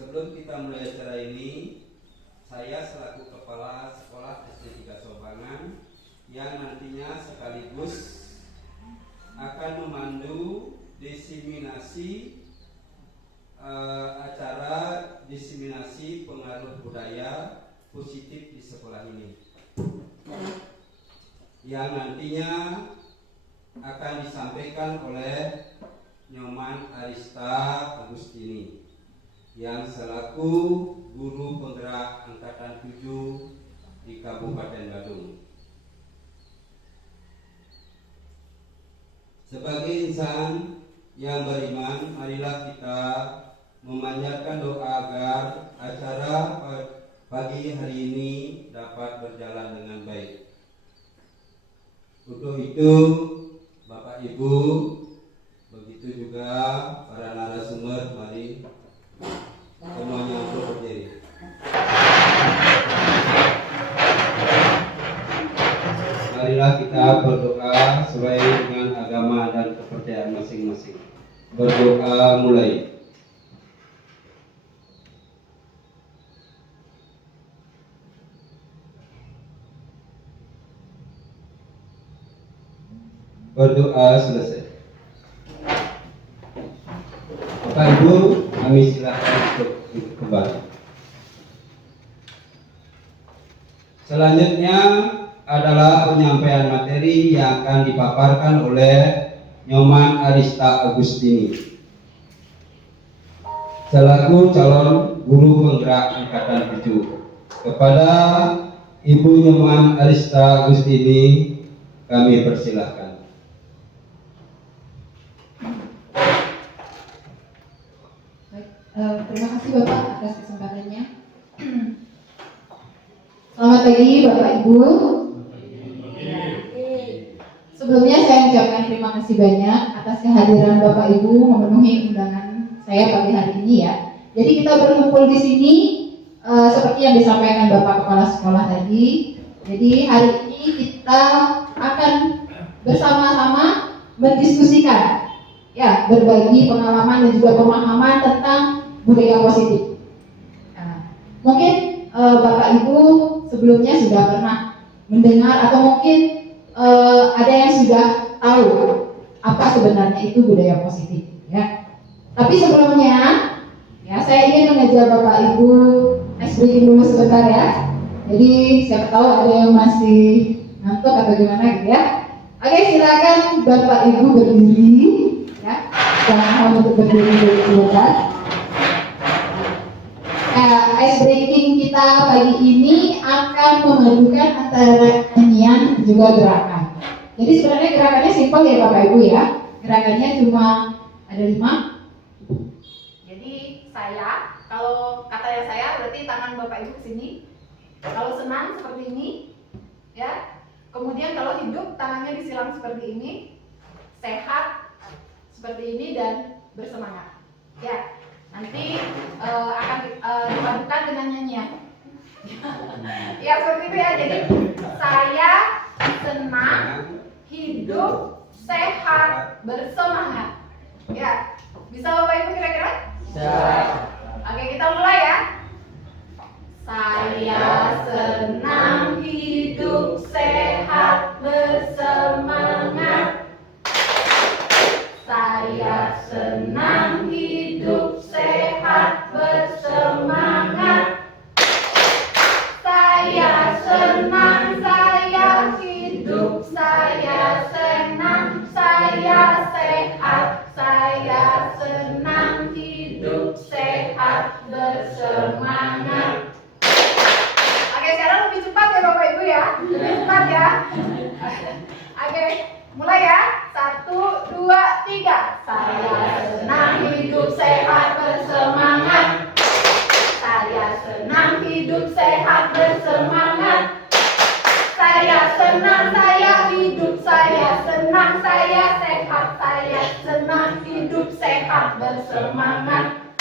Sebelum kita mulai acara ini, saya selaku Kepala Sekolah SD 3 Sobangan yang nantinya sekaligus akan memandu diseminasi acara diseminasi pengaruh budaya positif di sekolah ini, yang nantinya akan disampaikan oleh Nyoman Arista Agustini yang selaku guru penggerak angkatan 7 di Kabupaten Badung. Sebagai insan yang beriman, marilah kita memanjatkan doa agar acara pagi hari ini dapat berjalan dengan baik. Untuk itu, Bapak Ibu, begitu juga para narasumber, mari semuanya untuk berdiri. Marilah kita berdoa sesuai dengan agama dan kepercayaan masing-masing. Berdoa mulai. Berdoa selesai. Bapak Ibu, kami silakan untuk kembali. Selanjutnya adalah penyampaian materi yang akan dipaparkan oleh Nyoman Arista Agustini selaku calon guru penggerak angkatan 7. Kepada Ibu Nyoman Arista Agustini kami persilahkan. Terima kasih Bapak atas kesempatannya. Selamat pagi Bapak Ibu. Sebelumnya saya ucapkan terima kasih banyak atas kehadiran Bapak Ibu memenuhi undangan saya pagi hari ini ya. Jadi kita berkumpul di sini seperti yang disampaikan Bapak Kepala Sekolah tadi. Jadi hari ini kita akan bersama-sama mendiskusikan ya, berbagi pengalaman dan juga pemahaman tentang budaya positif. Mungkin Bapak Ibu sebelumnya sudah pernah mendengar atau mungkin ada yang sudah tahu apa sebenarnya itu budaya positif ya. Tapi sebelumnya ya saya ingin mengajak Bapak Ibu breaking dulu sebentar ya. Jadi siapa tahu ada yang masih ngantuk atau gimana gitu ya. Oke, silakan Bapak Ibu berdiri ya. Jangan untuk berdiri dulu sebentar. Ice breaking kita pagi ini akan memadukan antara nyanyian dan juga gerakan. Jadi sebenarnya gerakannya simpel ya Bapak Ibu ya. Gerakannya cuma ada 5. Jadi saya, kalau katanya saya berarti tangan Bapak Ibu ke sini. Kalau senang seperti ini, ya. Kemudian kalau hidup tangannya disilang seperti ini, sehat seperti ini dan bersemangat. Ya. Nanti akan dipadukan dengan nyanyian. Ya seperti itu ya. Jadi saya senang, hidup, sehat, bersemangat. Ya, bisa Bapak Ibu kira-kira? Bisa. Oke, kita mulai ya. Saya senang, hidup, sehat, bersemangat. Saya senang, hidup, sehat, bersemangat. Saya senang, saya hidup, saya senang, saya sehat. Saya senang, hidup, sehat, bersemangat. Oke, sekarang lebih cepat ya Bapak Ibu ya. Lebih cepat ya. Oke, mulai ya. 1, 2, 3. Saya senang, hidup, sehat, bersemangat. Saya senang, hidup, sehat, bersemangat. Saya senang, saya hidup, saya senang, saya sehat. Saya senang, hidup, sehat, bersemangat.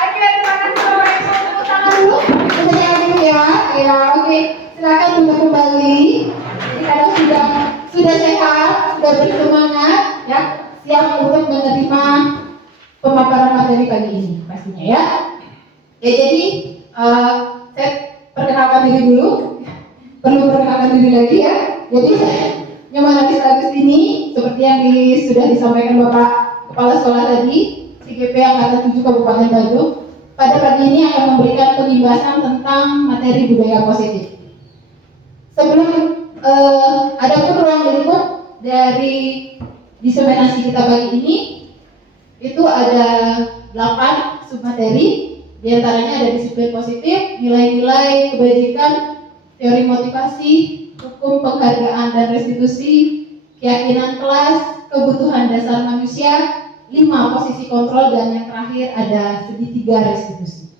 Oke, terima kasih Bapak Ibu. Tepuk tangan dulu. Bisa dulu ya. Ya, oke. Silakan duduk kembali. Jadi kalau sudah sehat, sudah bersemangat, ya, siap untuk menerima pemaparan materi pagi ini pastinya ya. Ya jadi saya perkenalkan diri dulu, perlu perkenalkan diri lagi ya. Jadi saya Nyoman Agis Agustini, seperti yang sudah disampaikan Bapak Kepala Sekolah tadi, CGP Angkatan 7 Kabupaten Bandung. Pada pagi ini akan memberikan pembahasan tentang materi budaya positif. Sebelum ada pun ruang lingkup dari diseminasi kita pagi ini, itu ada 8 submateri. Di antaranya ada disiplin positif, nilai-nilai kebajikan, teori motivasi, hukum penghargaan dan restitusi, keyakinan kelas, kebutuhan dasar manusia, 5 posisi kontrol, dan yang terakhir ada segitiga restitusi.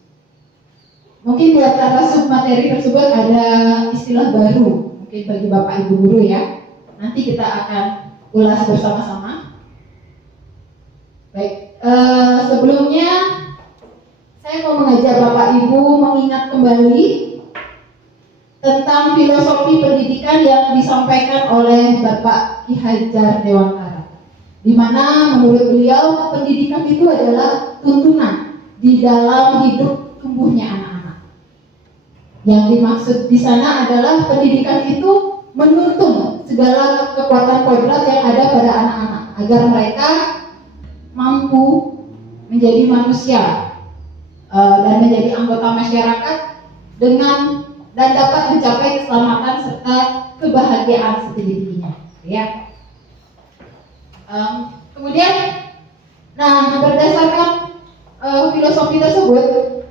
Mungkin di antara submateri tersebut ada istilah baru, mungkin bagi Bapak Ibu guru ya. Nanti kita akan ulas bersama-sama. Baik, sebelumnya saya mau mengajak Bapak Ibu mengingat kembali tentang filosofi pendidikan yang disampaikan oleh Bapak Ki Hajar Dewantara, di mana menurut beliau pendidikan itu adalah tuntunan di dalam hidup tumbuhnya anak-anak. Yang dimaksud di sana adalah pendidikan itu menuntun segala kekuatan kodrat yang ada pada anak-anak agar mereka mampu menjadi manusia dan menjadi anggota masyarakat dengan dan dapat mencapai keselamatan serta kebahagiaan setinggi-tingginya, ya. Kemudian, berdasarkan filosofi tersebut,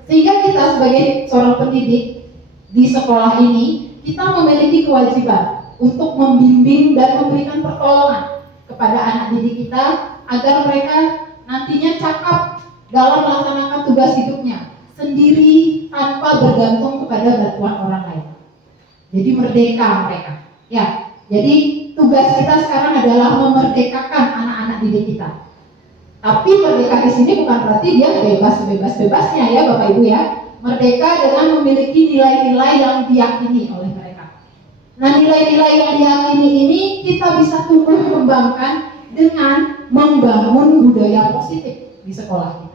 sehingga kita sebagai seorang pendidik di sekolah ini, kita memiliki kewajiban untuk membimbing dan memberikan pertolongan kepada anak didik kita agar mereka nantinya cakap dalam melaksanakan tugas hidupnya sendiri tanpa bergantung kepada bantuan orang lain. Jadi merdeka mereka. Ya, jadi tugas kita sekarang adalah memerdekakan anak-anak didik kita. Tapi merdeka di sini bukan berarti dia bebas-bebasnya ya Bapak Ibu ya. Merdeka dengan memiliki nilai-nilai yang diyakini oleh mereka. Nah, nilai-nilai yang diyakini ini kita bisa tumbuh kembangkan dengan membangun budaya positif di sekolah kita.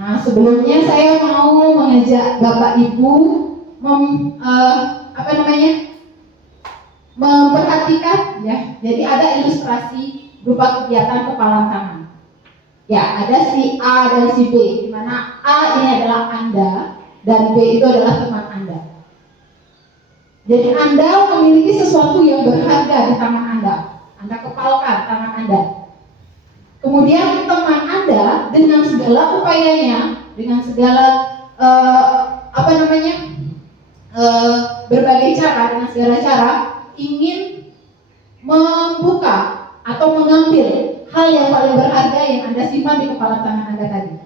Nah, sebelumnya saya mau mengajak Bapak Ibu memperhatikan ya. Jadi ada ilustrasi berupa kegiatan kepalan tangan. Ya, ada si A dan si B, di mana A ini adalah Anda dan B itu adalah teman Anda. Jadi Anda memiliki sesuatu yang berharga di tangan Anda. Anda kepalkan tangan Anda. Kemudian teman Anda dengan segala upayanya, dengan segala berbagai cara, dengan segala cara ingin membuka atau mengambil hal yang paling berharga yang Anda simpan di kepala tangan Anda tadi.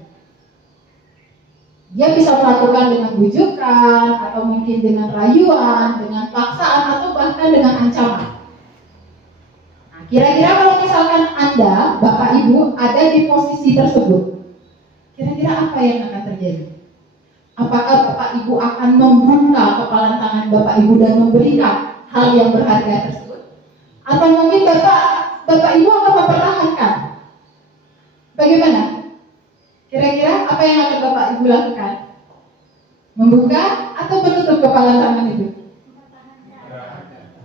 Dia bisa melakukan dengan bujukan, atau mungkin dengan rayuan, dengan paksaan, atau bahkan dengan ancaman. Kira-kira kalau misalkan Anda, Bapak Ibu, ada di posisi tersebut, kira-kira apa yang akan terjadi? Apakah Bapak Ibu akan membuka kepalan tangan Bapak Ibu dan memberikan hal yang berharga tersebut? Atau mungkin Bapak Ibu akan mempertahankan? Bagaimana? Kira-kira apa yang akan Bapak Ibu lakukan? Membuka atau menutup kepalan tangan itu?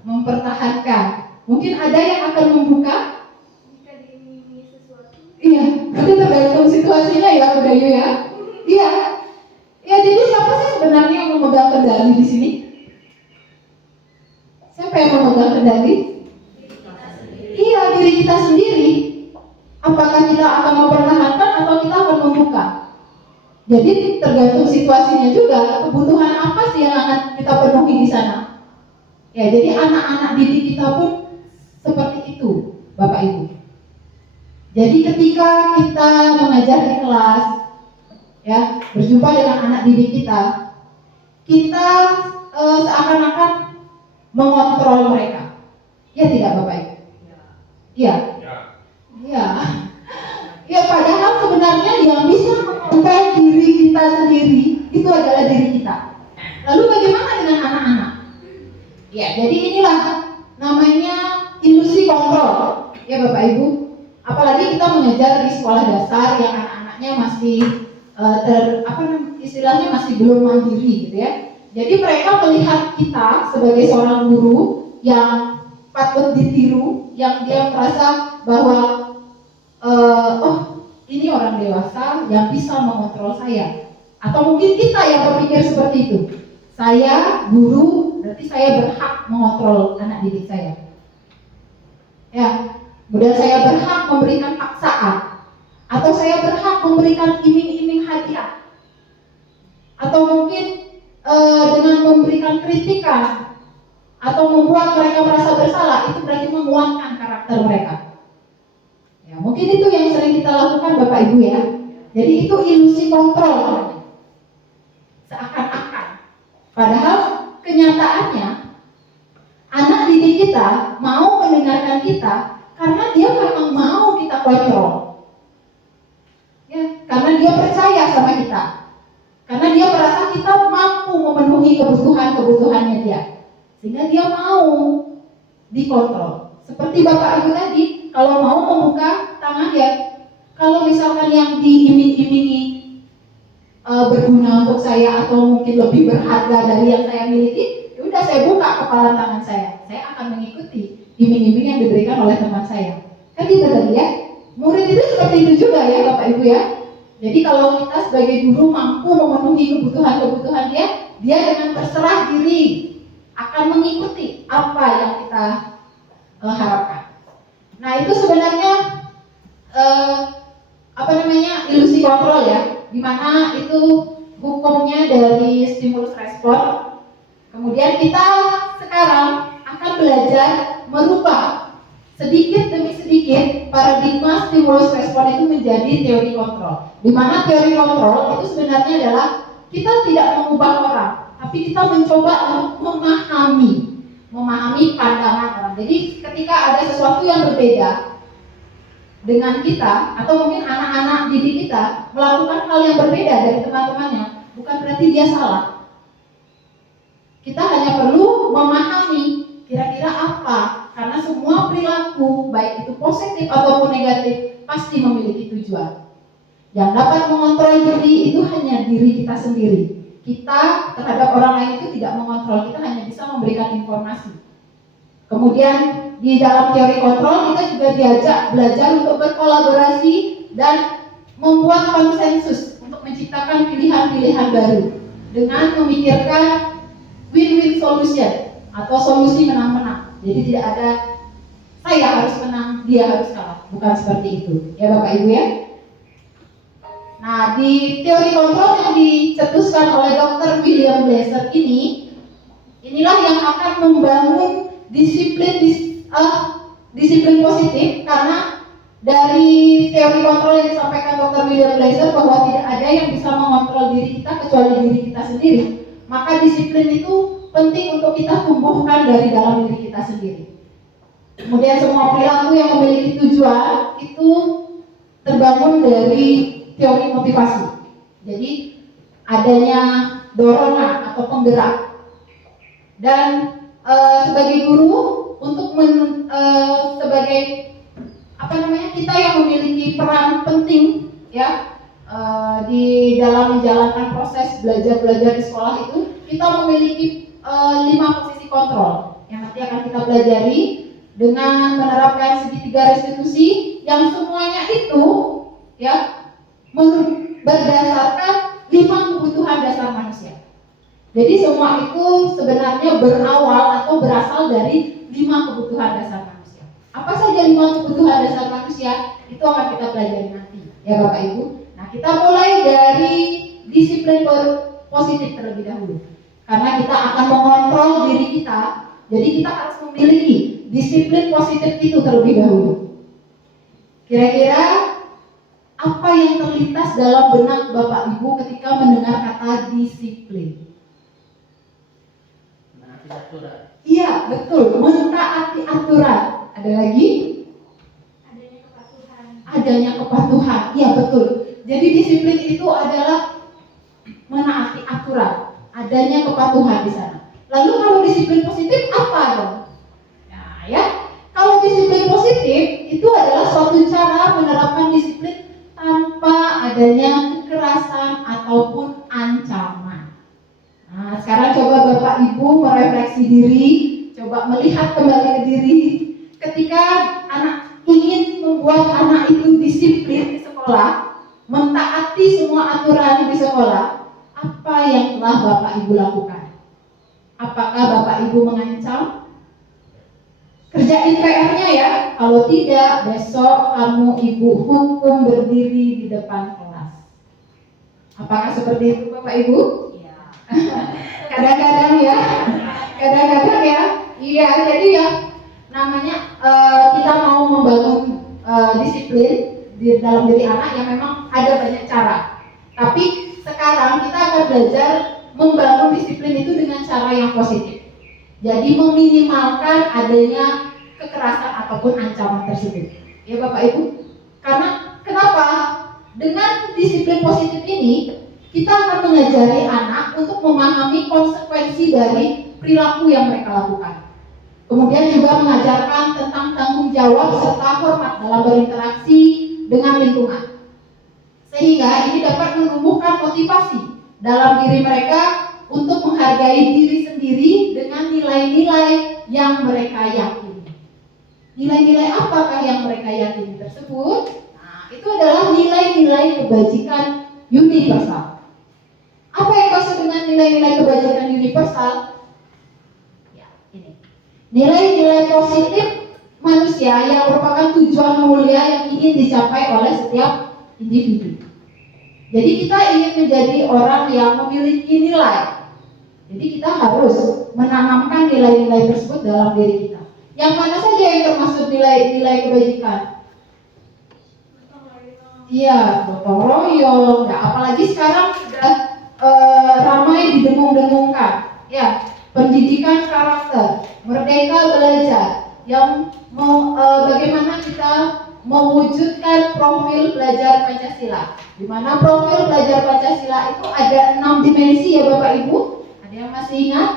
Mempertahankan. Mungkin ada yang akan membuka jika diiming-imingi sesuatu. Iya, itu tergantung situasinya ya, Udah ya. Iya. Ya, jadi siapa sih sebenarnya yang memegang kendali di sini? Siapa yang memegang kendali? Iya, diri kita sendiri. Apakah kita akan mempertahankan atau kita akan membuka? Jadi tergantung situasinya juga, kebutuhan apa sih yang akan kita penuhi di sana. Ya, jadi anak-anak didik kita pun seperti itu, Bapak Ibu. Jadi ketika kita mengajar di kelas, ya, berjumpa dengan anak didik kita seakan-akan mengontrol mereka. Ya tidak, Bapak Ibu? Iya. Iya. Ya, padahal sebenarnya yang bisa mengontrol diri kita sendiri itu adalah diri kita. Lalu bagaimana dengan anak-anak? Ya, jadi inilah namanya ilusi kontrol, ya Bapak Ibu. Apalagi kita mengajar di sekolah dasar yang anak-anaknya masih istilahnya masih belum mandiri gitu ya. Jadi mereka melihat kita sebagai seorang guru yang patut ditiru, yang dia merasa bahwa oh ini orang dewasa yang bisa mengontrol saya. Atau mungkin kita yang berpikir seperti itu. Saya guru, berarti saya berhak mengontrol anak didik saya. Ya, kemudian saya berhak memberikan paksaan, atau saya berhak memberikan iming-iming hadiah, atau mungkin dengan memberikan kritikan atau membuat mereka merasa bersalah, itu berarti menguatkan karakter mereka. Ya, mungkin itu yang sering kita lakukan Bapak Ibu ya. Jadi itu ilusi kontrol. Seakan-akan. Padahal kenyataannya anak didik kita mau mendengarkan kita karena dia memang mau kita kontrol. Ya, karena dia percaya sama kita. Karena dia merasa kita mampu memenuhi kebutuhannya dia. Sehingga dia mau dikontrol. Seperti Bapak Ibu tadi, kalau mau membuka tangan ya, kalau misalkan yang diiming-imingi berguna untuk saya atau mungkin lebih berharga dari yang saya miliki, ya udah saya buka kepala tangan saya akan mengikuti iming-iming yang diberikan oleh teman saya. Kan gitu tadi ya, murid itu seperti itu juga ya Bapak Ibu ya. Jadi kalau kita sebagai guru mampu memenuhi kebutuhan dia dengan berserah diri akan mengikuti apa yang kita harapkan. Nah itu sebenarnya ilusi kontrol ya, dimana itu hukumnya dari stimulus respon. Kemudian kita sekarang akan belajar merubah sedikit demi sedikit paradigma stimulus respon itu menjadi teori kontrol. Dimana teori kontrol itu sebenarnya adalah kita tidak mengubah orang, tapi kita mencoba untuk memahami pandangan orang. Jadi ketika ada sesuatu yang berbeda dengan kita, atau mungkin anak-anak didik kita melakukan hal yang berbeda dari teman-temannya, bukan berarti dia salah. Kita hanya perlu memahami kira-kira apa, karena semua perilaku, baik itu positif ataupun negatif, pasti memiliki tujuan. Yang dapat mengontrol diri itu hanya diri kita sendiri. Kita terhadap orang lain itu tidak mengontrol, kita hanya bisa memberikan informasi. Kemudian di dalam teori kontrol kita juga diajak belajar untuk berkolaborasi dan membuat konsensus untuk menciptakan pilihan-pilihan baru dengan memikirkan win-win solution atau solusi menang-menang. Jadi tidak ada saya harus menang, dia harus kalah, bukan seperti itu. Ya Bapak Ibu ya. Nah di teori kontrol yang dicetuskan oleh Dr. William Glasser inilah yang akan membangun disiplin positif, karena dari teori kontrol yang disampaikan Dr. William Glasser bahwa tidak ada yang bisa mengontrol diri kita kecuali diri kita sendiri. Maka disiplin itu penting untuk kita tumbuhkan dari dalam diri kita sendiri. Kemudian semua perilaku yang memiliki tujuan itu terbangun dari teori motivasi. Jadi adanya dorongan atau penggerak. Dan sebagai guru untuk kita yang memiliki peran penting ya di dalam menjalankan proses belajar di sekolah itu, kita memiliki 5 posisi kontrol yang nanti akan kita pelajari dengan menerapkan segitiga restitusi yang semuanya itu ya berdasarkan 5 kebutuhan dasar manusia. Jadi semua itu sebenarnya berawal atau berasal dari 5 kebutuhan dasar manusia. Apa saja 5 kebutuhan dasar manusia? Itu akan kita pelajari nanti, ya Bapak Ibu. Nah, kita mulai dari disiplin positif terlebih dahulu. Karena kita akan mengontrol diri kita, jadi kita harus memiliki disiplin positif itu terlebih dahulu. Kira-kira apa yang terlintas dalam benak Bapak Ibu ketika mendengar kata disiplin? Aturan. Iya, betul. Mentaati aturan. Ada lagi? Adanya kepatuhan. Iya, betul. Jadi disiplin itu adalah menaati aturan. Adanya kepatuhan di sana. Lalu kalau disiplin positif apa dong? Nah, ya. Kalau disiplin positif itu adalah suatu cara menerapkan disiplin tanpa adanya kekerasan kekerasan ataupun ancaman. Nah, sekarang coba Bapak Ibu merefleksi diri, coba melihat kembali ke diri. Ketika anak ingin membuat anak itu disiplin di sekolah, mentaati semua aturan di sekolah, apa yang telah Bapak Ibu lakukan? Apakah Bapak Ibu mengancam? Kerjain PR-nya ya, kalau tidak besok kamu Ibu hukum berdiri di depan kelas. Apakah seperti itu Bapak Ibu? Iya. Kadang-kadang ya, iya. Jadi ya namanya kita mau membangun disiplin di dalam diri anak yang memang ada banyak cara. Tapi sekarang kita akan belajar membangun disiplin itu dengan cara yang positif. Jadi meminimalkan adanya kekerasan ataupun ancaman tersebut. Ya Bapak Ibu. Karena kenapa? Dengan disiplin positif ini kita akan mengajari anak untuk memahami konsekuensi dari perilaku yang mereka lakukan. Kemudian juga mengajarkan tentang tanggung jawab serta hormat dalam berinteraksi dengan lingkungan. Sehingga ini dapat menumbuhkan motivasi dalam diri mereka untuk menghargai diri sendiri dengan nilai-nilai yang mereka yakini. Nilai-nilai apakah yang mereka yakini tersebut? Nah, itu adalah nilai-nilai kebajikan universal. Apa yang maksud dengan nilai-nilai kebajikan universal? Ya, ini. Nilai-nilai positif manusia yang merupakan tujuan mulia yang ingin dicapai oleh setiap individu. Jadi kita ingin menjadi orang yang memiliki nilai. Jadi kita harus menanamkan nilai-nilai tersebut dalam diri kita. Yang mana saja yang termasuk nilai-nilai kebajikan? Iya, gotong royong. Nah, apalagi sekarang sudah ramai didengung-dengungkan. Ya, pendidikan karakter, merdeka belajar, yang bagaimana kita mewujudkan profil pelajar Pancasila. Di mana profil pelajar Pancasila itu ada 6 dimensi ya Bapak Ibu. Ada yang masih ingat?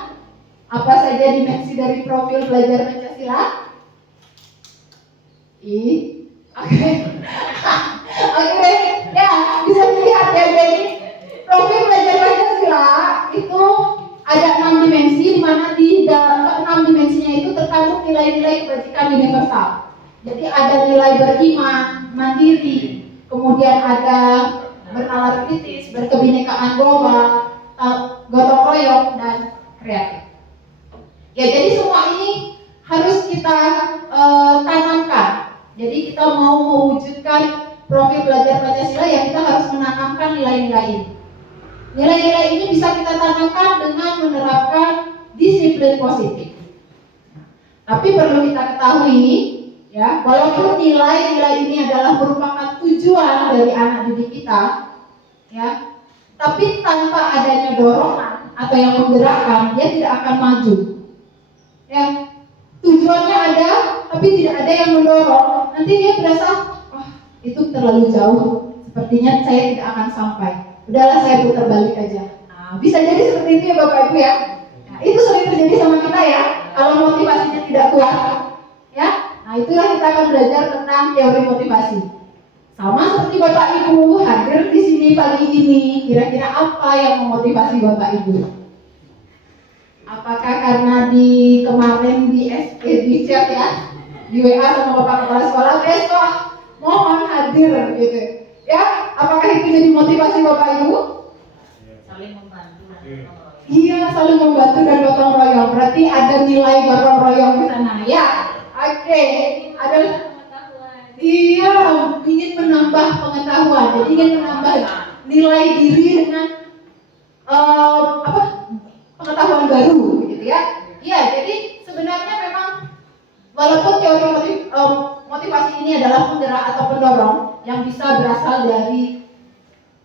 Apa saja dimensi dari profil pelajar Pancasila? Oke. Oke. Ya, bisa dilihat ya. Jadi profil pelajar Pancasila itu ada 6 dimensi, di mana di dalam 6 dimensinya itu terkandung nilai-nilai kebajikan universal. Jadi ada nilai beriman, mandiri, kemudian ada bernalar kritis, berkebinekaan global, gotong royong, dan kreatif. Ya, jadi semua ini harus kita tanamkan. Jadi kita mau mewujudkan profil pelajar Pancasila, ya kita harus menanamkan nilai-nilai ini. Nilai-nilai ini bisa kita tanamkan dengan menerapkan disiplin positif. Tapi perlu kita ketahui, ya, walaupun nilai-nilai ini adalah merupakan tujuan dari anak didik kita, ya, tapi tanpa adanya dorongan atau yang menggerakkan, dia tidak akan maju. Ya, tujuannya ada, tapi tidak ada yang mendorong. Nanti dia berasa, wah, itu terlalu jauh. Sepertinya saya tidak akan sampai. Udahlah, saya putar balik aja. Nah, bisa jadi seperti itu ya Bapak Ibu ya. Nah, itu sering terjadi sama kita ya. Kalau motivasinya tidak kuat, ya. Nah, itulah kita akan belajar tentang teori motivasi. Sama seperti Bapak Ibu hadir di sini pagi ini, kira-kira apa yang memotivasi Bapak Ibu? Apakah karena di kemarin di chat ya, di WA sama Bapak Kepala Sekolah, besok mohon hadir gitu. Ya, apakah itu jadi motivasi Bapak Ibu? Saling membantu. Iya, saling membantu dan gotong royong. Berarti ada nilai gotong royong di sana. Ya, oke. Ada. Iya, ingin menambah pengetahuan. Jadi ingin menambah nilai diri dengan pengetahuan baru, gitu ya. Iya, jadi sebenarnya memang walaupun teori motivasi ini adalah penggerak atau pendorong yang bisa berasal dari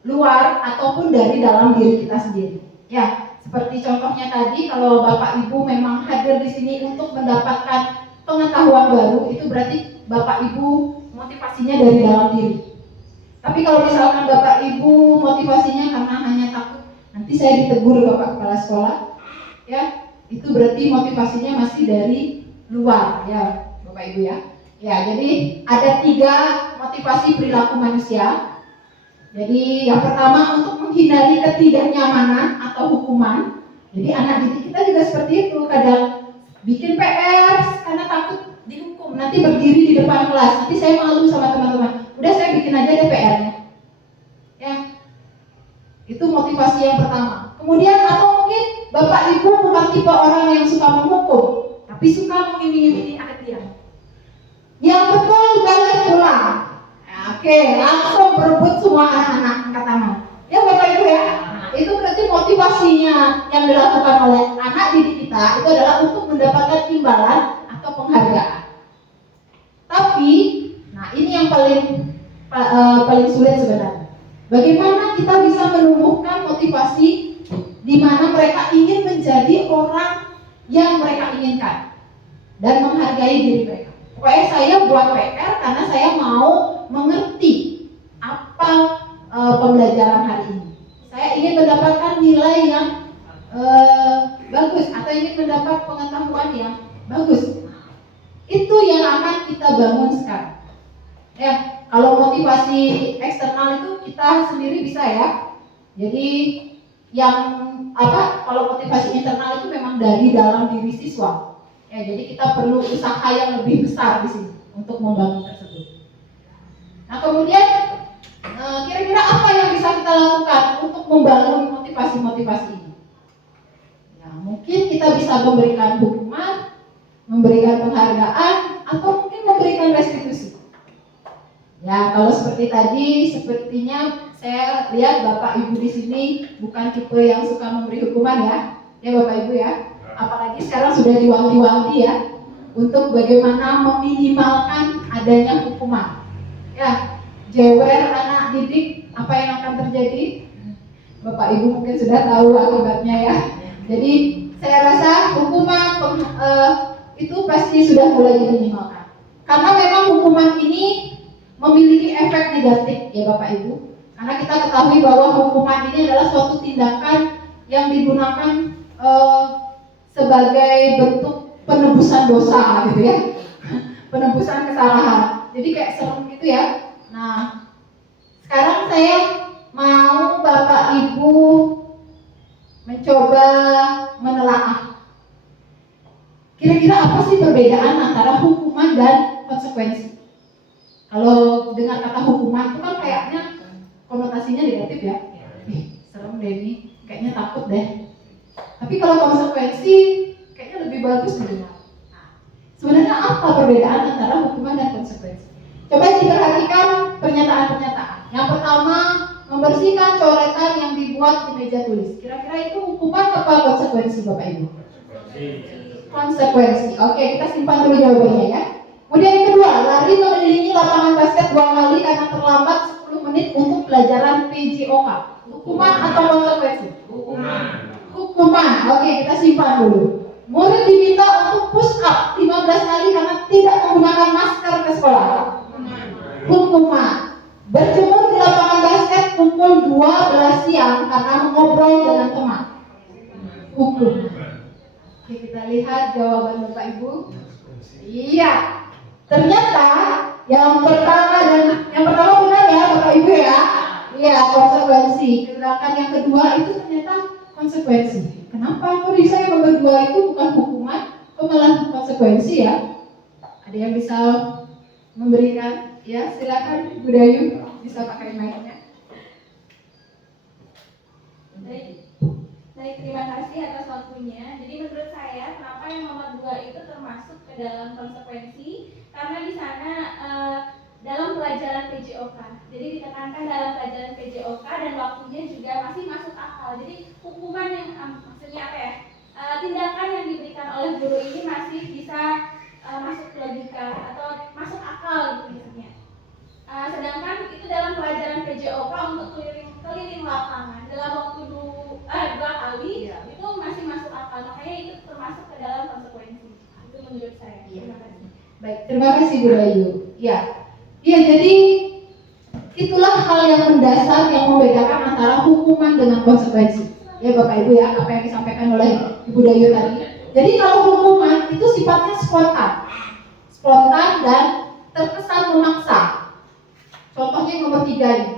luar ataupun dari dalam diri kita sendiri. Ya, seperti contohnya tadi, kalau Bapak Ibu memang hadir di sini untuk mendapatkan pengetahuan baru, itu berarti Bapak Ibu motivasinya dari dalam diri. Tapi kalau misalkan Bapak Ibu motivasinya karena hanya takut nanti saya ditegur Bapak Kepala Sekolah, ya, itu berarti motivasinya masih dari luar, ya Bapak Ibu ya. Ya, jadi ada 3 motivasi perilaku manusia. Jadi yang pertama untuk menghindari ketidaknyamanan atau hukuman. Jadi anak didik kita juga seperti itu, kadang bikin PR karena takut dihukum, nanti berdiri di depan kelas, nanti saya malu sama teman-teman. Udah saya bikin aja deh PR-nya. Ya. Itu motivasi yang pertama. Kemudian atau mungkin Bapak Ibu bukan tipe orang yang suka menghukum, tapi suka mengiming-imingi anak dia. Yang betul balik pulang. Oke, langsung berebut semua anak-anak angkat tangan. Ya Bapak Ibu ya. Itu berarti motivasinya yang dilakukan oleh anak didik kita itu adalah untuk mendapatkan imbalan atau penghargaan. Tapi, nah ini yang paling sulit sebenarnya. Bagaimana kita bisa menumbuhkan motivasi di mana mereka ingin menjadi orang yang mereka inginkan dan menghargai diri mereka. Pokoknya saya buat PR karena saya mau mengerti apa pembelajaran hari ini. Saya ingin mendapatkan nilai yang bagus atau ingin mendapat pengetahuan yang bagus. Itu yang akan kita bangun sekarang. Ya, kalau motivasi eksternal itu kita sendiri bisa ya. Jadi yang kalau motivasi internal itu memang dari dalam diri siswa. Ya, jadi kita perlu usaha yang lebih besar di sini untuk membangun tersebut. Nah, kemudian kira-kira apa yang bisa kita lakukan untuk membangun motivasi-motivasi ini? Ya, mungkin kita bisa memberikan hukuman, memberikan penghargaan, atau mungkin memberikan restitusi. Ya, kalau seperti tadi, sepertinya saya lihat Bapak Ibu di sini bukan tipe yang suka memberi hukuman ya. Ya Bapak Ibu ya. Apalagi sekarang sudah diwanti-wanti ya untuk bagaimana meminimalkan adanya hukuman. Ya, jewer anak didik, apa yang akan terjadi? Bapak Ibu mungkin sudah tahu akibatnya ya. Jadi saya rasa hukuman itu pasti sudah mulai diminimalkan. Karena memang hukuman ini memiliki efek negatif ya Bapak Ibu. Karena kita ketahui bahwa hukuman ini adalah suatu tindakan yang digunakan sebagai bentuk penebusan dosa gitu ya. Penebusan kesalahan. Jadi kayak serem gitu ya. Nah, sekarang saya mau Bapak Ibu mencoba menelaah. Kira-kira apa sih perbedaan antara hukuman dan konsekuensi? Kalau dengar kata hukuman itu kan kayaknya konotasinya negatif ya. Serem deh ini, kayaknya takut deh. Tapi kalau konsekuensi kayaknya lebih bagus mendengar. Nah, sebenarnya apa perbedaan antara hukuman dan konsekuensi? Coba diperhatikan pernyataan-pernyataan. Yang pertama, membersihkan coretan yang dibuat di meja tulis. Kira-kira itu hukuman apa konsekuensi Bapak Ibu? Konsekuensi. Oke, kita simpan dulu jawabannya ya. Kemudian yang kedua, lari mengelilingi lapangan basket 2 kali karena terlambat 10 menit untuk pelajaran PJOK. Hukuman atau konsekuensi? Hukuman. Oke, kita simpan dulu. Murid diminta untuk push up 15 kali karena tidak menggunakan masker ke sekolah. Hukuman. Berjemur di lapangan basket pukul 12 siang karena mengobrol dengan teman. Hukuman. Oke, kita lihat jawaban Bapak Ibu. Iya. Ternyata yang pertama benar ya Bapak Ibu ya. Iya, konsekuensi. Sedangkan yang kedua itu ternyata konsekuensi. Kenapa? Kok bisa yang nomor 2 itu bukan hukuman, kok malah konsekuensi ya? Ada yang bisa memberikan? Ya, silakan Bu Dayu, bisa pakai mic-nya. Baik, terima kasih atas waktunya. Jadi menurut saya, kenapa yang nomor 2 itu termasuk ke dalam konsekuensi? Karena di sana dalam pelajaran PJOK. Jadi ditekankan dalam pelajaran PJOK dan waktunya juga masih masuk akal. Jadi hukuman yang maksudnya apa ya? Tindakan yang diberikan oleh guru ini masih bisa masuk logika atau masuk akal gitu misalnya. Sedangkan itu dalam pelajaran PJOK untuk keliling lapangan dalam waktu 2 kali itu masih masuk akal. Makanya itu termasuk ke dalam konsekuensi. Itu menurut saya. Terima kasih. Baik, terima kasih Bu Dayu. Ya, jadi itulah hal yang mendasar yang membedakan antara hukuman dengan konsekuensi. Ya Bapak Ibu ya, apa yang disampaikan oleh Ibu Dayu tadi. Jadi kalau hukuman itu sifatnya spontan dan terkesan memaksa. Contohnya yang nomor 3 ini.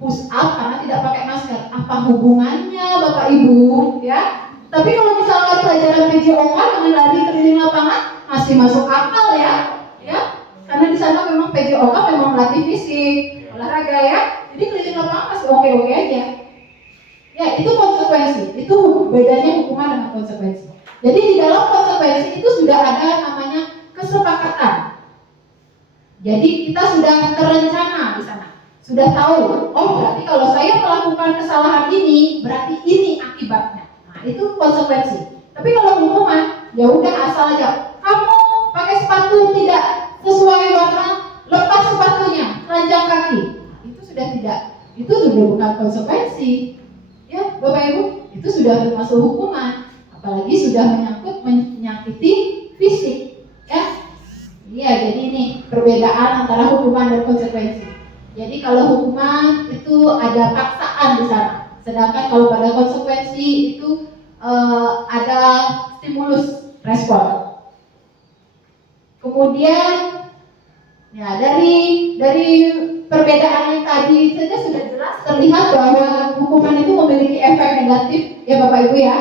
push up karena tidak pakai masker. Apa hubungannya Bapak Ibu? Ya. Tapi kalau misalnya pelajaran PJOK dengan lari keliling lapangan masih masuk akal ya. Ya. Karena di sana memang PJOK memang melatih fisik, olahraga ya. Jadi keliling lapangan masih oke-oke aja. Ya, itu konsekuensi. Itu bedanya hukuman dengan konsekuensi. Jadi di dalam konsekuensi itu sudah ada namanya kesepakatan. Jadi kita sudah terencana di sana. Sudah tahu, oh berarti kalau saya melakukan kesalahan ini, berarti ini akibatnya. Nah, itu konsekuensi. Tapi kalau hukuman, ya udah asal aja. Kamu pakai sepatu tidak sesuai warna, lepas sepatunya, telanjang kaki. Nah, itu sudah tidak, itu sudah bukan konsekuensi. Ya, Bapak Ibu, itu sudah termasuk hukuman. Apalagi sudah menyakiti fisik. Ya, iya. Jadi ini perbedaan antara hukuman dan konsekuensi. Jadi kalau hukuman itu ada paksaan di sana, sedangkan kalau pada konsekuensi itu ada stimulus respon. Kemudian ya dari perbedaan yang tadi saja sudah jelas terlihat bahwa hukuman itu memiliki efek negatif ya Bapak Ibu ya.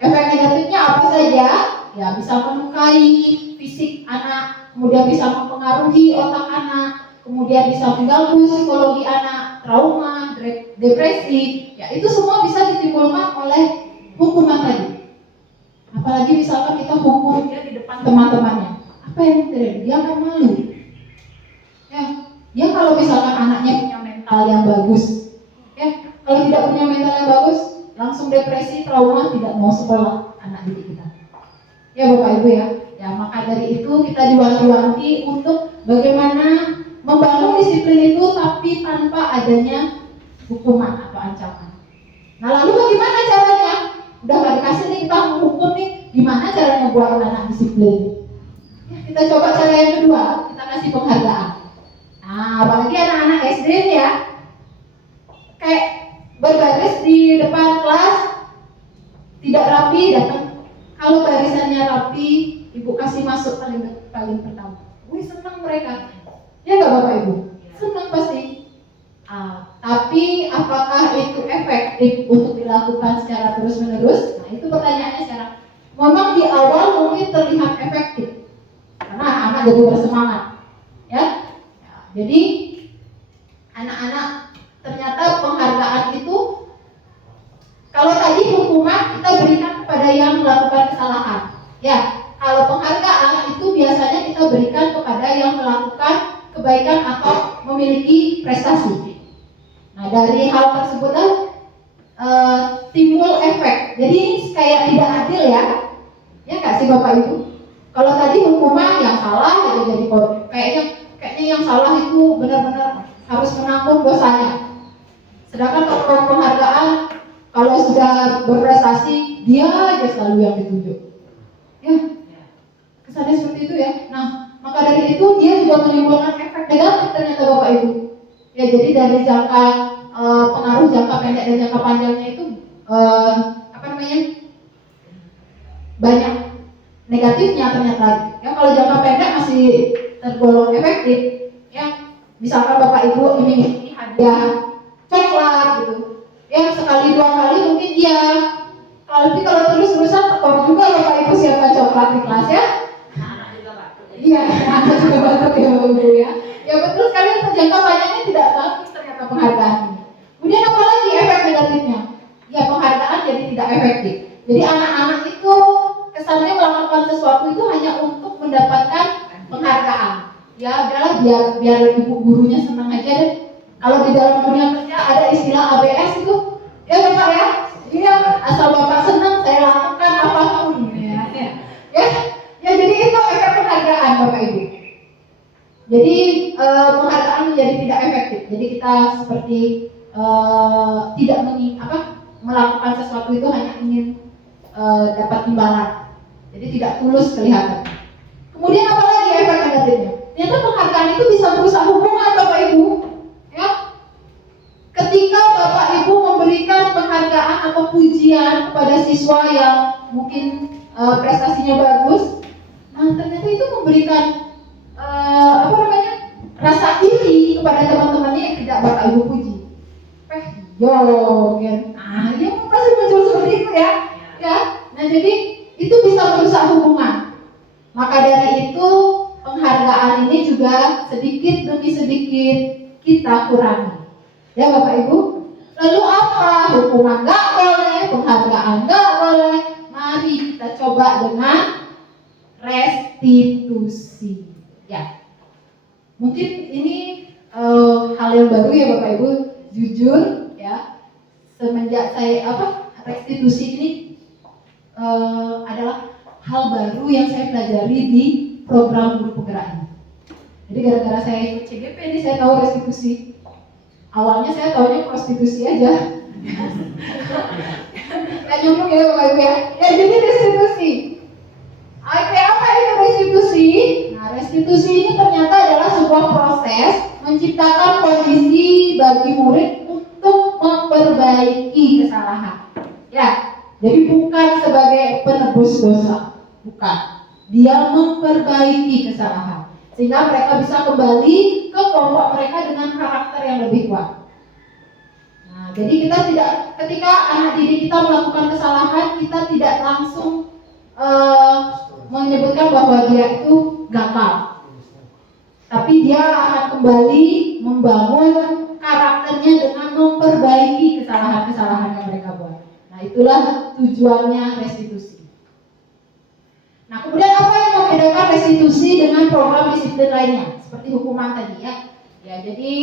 Efek negatifnya apa saja? Ya bisa melukai fisik anak, kemudian bisa mempengaruhi otak anak, kemudian bisa mengganggu psikologi anak, trauma, depresi. Ya itu semua bisa ditimbulkan oleh hukuman tadi. Apalagi misalkan kita hukum dia di depan teman-temannya, apa yang terjadi? Dia akan malu. Ya, dia kalau misalkan anaknya punya mental yang bagus, ya kalau tidak punya mental yang bagus, langsung depresi, trauma, tidak mau sekolah anak didik kita. Ya Bapak Ibu ya, ya maka dari itu kita diwanti-wanti untuk bagaimana membangun disiplin itu tapi tanpa adanya hukuman atau ancaman. Nah lalu bagaimana caranya? Udah gak dikasih nih kita menghukum nih, gimana caranya buat anak disiplin? Ya, kita coba cara yang kedua, kita kasih penghargaan. Nah apalagi anak-anak SD nih ya, kayak berbaris di depan kelas tidak rapi, datang. Kalau barisannya rapi, ibu kasih masuk paling pertama. Wih senang mereka. Ya nggak Bapak Ibu? Senang pasti. Tapi apakah itu efektif untuk dilakukan secara terus-menerus? Nah itu pertanyaannya sekarang. Memang di awal mungkin terlihat efektif karena anak jadi bersemangat, ya. Jadi anak-anak ternyata penghargaan itu, kalau tadi hukuman kita berikan kepada yang melakukan kesalahan, ya. Kalau penghargaan itu biasanya kita berikan kepada yang melakukan kebaikan atau memiliki prestasi. Nah dari hal tersebut timbul efek. Jadi ini kayak tidak adil ya nggak sih Bapak Ibu? Kalau tadi hukuman yang salah jadi kayaknya yang salah itu benar-benar harus menanggung dosanya. Sedangkan kalau penghargaan, kalau sudah berprestasi dia aja selalu yang ditunjuk. Ya, kesannya seperti itu ya. Nah maka dari itu dia juga menimbulkan efek negatif ternyata Bapak Ibu. Ya jadi dari pengaruh jangka pendek dan jangka panjangnya itu banyak negatifnya ternyata. Ya kalau jangka pendek masih tergolong efektif. Ya misalkan Bapak Ibu ini hadiah coklat gitu. Ya sekali dua kali mungkin dia. Tapi kalau terus-terusan tekor juga Bapak Ibu siapkan coklat di kelas ya. Anak juga batuk. Iya, anak juga batuk ya Bapak Ibu ya. Ya betul sekali untuk jangka panjangnya tidak bagus ternyata penghargaan ini. Kemudian apa lagi efek negatifnya? Ya penghargaan jadi tidak efektif. Jadi anak-anak itu kesannya melakukan sesuatu itu hanya untuk mendapatkan penghargaan. Ya udahlah biar ibu gurunya senang aja deh. Kalau di dalam dunia kerja ada istilah ABS itu, ya Bapak ya. Iya, asal Bapak senang saya lakukan apapun ya. Ya jadi itu efek penghargaan Bapak Ibu. Jadi penghargaan menjadi tidak efektif. Jadi kita seperti tidak melakukan sesuatu itu hanya ingin dapat imbalan. Jadi tidak tulus kelihatan. Kemudian apa lagi efek negatifnya? Ternyata penghargaan itu bisa merusak hubungan Bapak Ibu. Ya. Ketika Bapak Ibu memberikan penghargaan atau pujian kepada siswa yang mungkin prestasinya bagus, nah ternyata itu memberikan rasa iri kepada teman-temannya yang tidak Bapak Ibu puji. joget. Nah, ya pasti muncul seperti itu ya. Ya. Nah, jadi itu bisa merusak hubungan. Maka dari itu penghargaan ini juga sedikit demi sedikit kita kurangi. Ya Bapak Ibu. Lalu apa? Hukuman nggak boleh, penghargaan nggak boleh. Mari kita coba dengan restitusi. Ya. Mungkin ini hal yang baru ya Bapak Ibu. Jujur ya, semenjak saya restitusi ini adalah hal baru yang saya pelajari di program guru penggerak ini. Jadi gara-gara saya ikut CGP ini saya tahu restitusi. Awalnya saya tahunya prostitusi aja. Nggak nyambung ya Bapak Ibu ya. Ya jadi restitusi. Apa itu restitusi? Nah, restitusi ini ternyata adalah sebuah proses menciptakan kondisi bagi murid untuk memperbaiki kesalahan. Ya, jadi bukan sebagai penebus dosa, bukan. Dia memperbaiki kesalahan sehingga mereka bisa kembali ke kelompok mereka dengan karakter yang lebih kuat. Nah, jadi kita tidak, ketika anak didik kita melakukan kesalahan, kita tidak langsung menyebutkan bahwa dia itu gagal, tapi dia akan kembali membangun karakternya dengan memperbaiki kesalahan-kesalahan yang mereka buat. Nah, itulah tujuannya restitusi. Nah, kemudian apa yang membedakan restitusi dengan program disiplin lainnya seperti hukuman tadi ya? Ya, jadi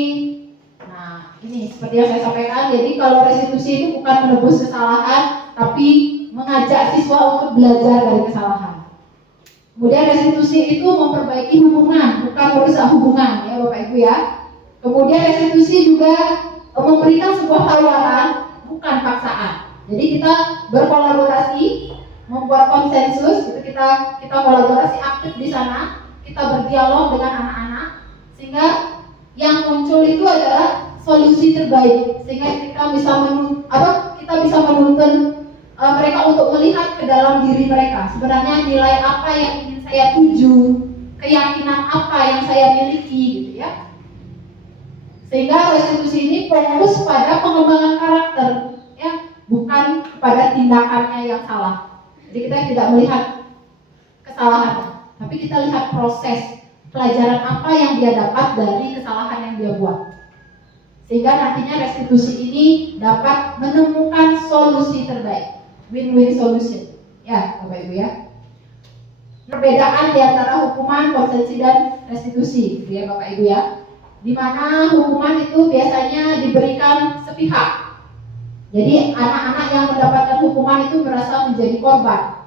nah ini seperti yang saya sampaikan, jadi kalau restitusi itu bukan menebus kesalahan, tapi mengajak siswa untuk belajar dari kesalahan. Kemudian restitusi itu memperbaiki hubungan, bukan merusak hubungan ya Bapak Ibu ya. Kemudian restitusi juga memberikan sebuah tawaran, bukan paksaan. Jadi kita berkolaborasi, membuat konsensus, itu kita kolaborasi aktif di sana, kita berdialog dengan anak-anak, sehingga yang muncul itu adalah solusi terbaik, sehingga kita bisa menuntun mereka untuk melihat ke dalam diri mereka. Sebenarnya nilai apa yang ingin saya tuju, keyakinan apa yang saya miliki, gitu ya. Sehingga restitusi ini fokus pada pengembangan karakter, ya, bukan pada tindakannya yang salah. Jadi kita tidak melihat kesalahan, tapi kita lihat proses pelajaran apa yang dia dapat dari kesalahan yang dia buat. Sehingga nantinya restitusi ini dapat menemukan solusi terbaik. Win-win solution, ya Bapak Ibu ya. Perbedaan di antara hukuman, konsesi dan restitusi, gitu ya Bapak Ibu ya. Di mana hukuman itu biasanya diberikan sepihak. Jadi anak-anak yang mendapatkan hukuman itu merasa menjadi korban.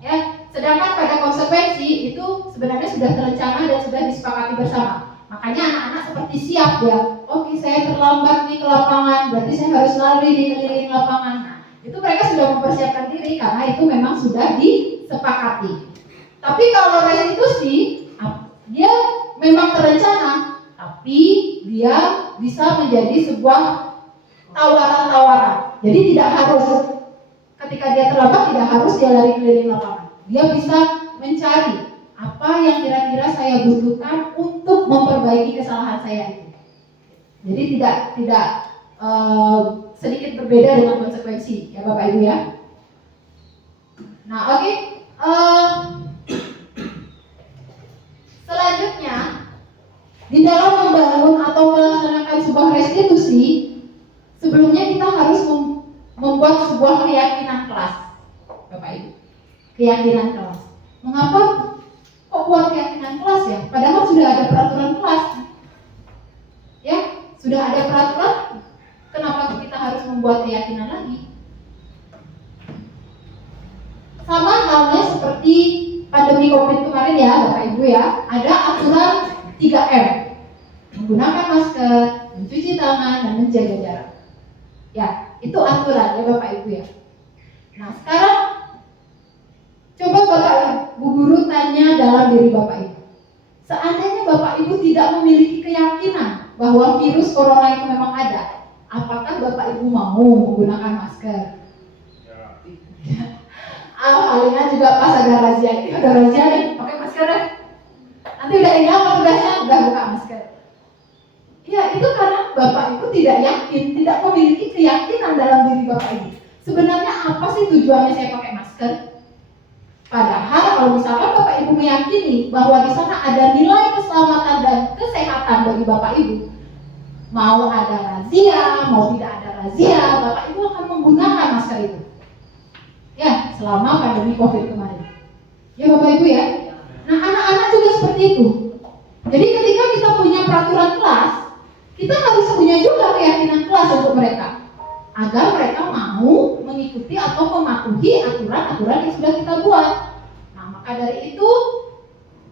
Ya, sedangkan pada konsekuensi itu sebenarnya sudah terencana dan sudah disepakati bersama. Makanya anak-anak seperti siap ya. Oke, saya terlambat nih ke lapangan, berarti saya harus lari di keliling lapangan. Itu mereka sudah mempersiapkan diri karena itu memang sudah disepakati. Tapi kalau restitusi, dia memang terencana, tapi dia bisa menjadi sebuah tawaran-tawaran. Jadi tidak harus ketika dia terlambat tidak harus dia lari keliling lapangan. Dia bisa mencari apa yang kira-kira saya butuhkan untuk memperbaiki kesalahan saya itu. Jadi tidak sedikit berbeda dengan konsekuensi ya Bapak Ibu ya. Nah oke. Selanjutnya di dalam membangun atau melaksanakan sebuah restitusi, sebelumnya kita harus membuat sebuah keyakinan kelas Bapak Ibu. Keyakinan kelas. Mengapa kok buat keyakinan kelas ya? Padahal sudah ada peraturan kelas. Ya, sudah ada peraturan. Kenapa kita harus membuat keyakinan lagi? Sama halnya seperti pandemi COVID kemarin ya Bapak Ibu ya, ada aturan 3M. Menggunakan masker, mencuci tangan, dan menjaga jarak. Ya, itu aturan ya Bapak Ibu ya. Nah sekarang coba Bapak Ibu guru tanya dalam diri Bapak Ibu. Seandainya Bapak Ibu tidak memiliki keyakinan bahwa virus corona itu memang ada, apakah Bapak Ibu mau menggunakan masker? Ya. Palingan juga pas ada razia nih, pakai masker deh. Nanti udah hilang tugasnya, udah buka masker. Ya itu karena Bapak Ibu tidak yakin, tidak memiliki keyakinan dalam diri Bapak Ibu. Sebenarnya apa sih tujuannya saya pakai masker? Padahal kalau misalkan Bapak Ibu meyakini bahwa di sana ada nilai keselamatan dan kesehatan bagi Bapak Ibu, mau ada razia, mau tidak ada razia, Bapak Ibu akan menggunakan masker itu. Ya, selama pandemi COVID kemarin. Ya Bapak Ibu ya. Nah, anak-anak juga seperti itu. Jadi ketika kita punya peraturan kelas, kita harus punya juga keyakinan kelas untuk mereka, agar mereka mau mengikuti atau mematuhi aturan-aturan yang sudah kita buat. Nah, maka dari itu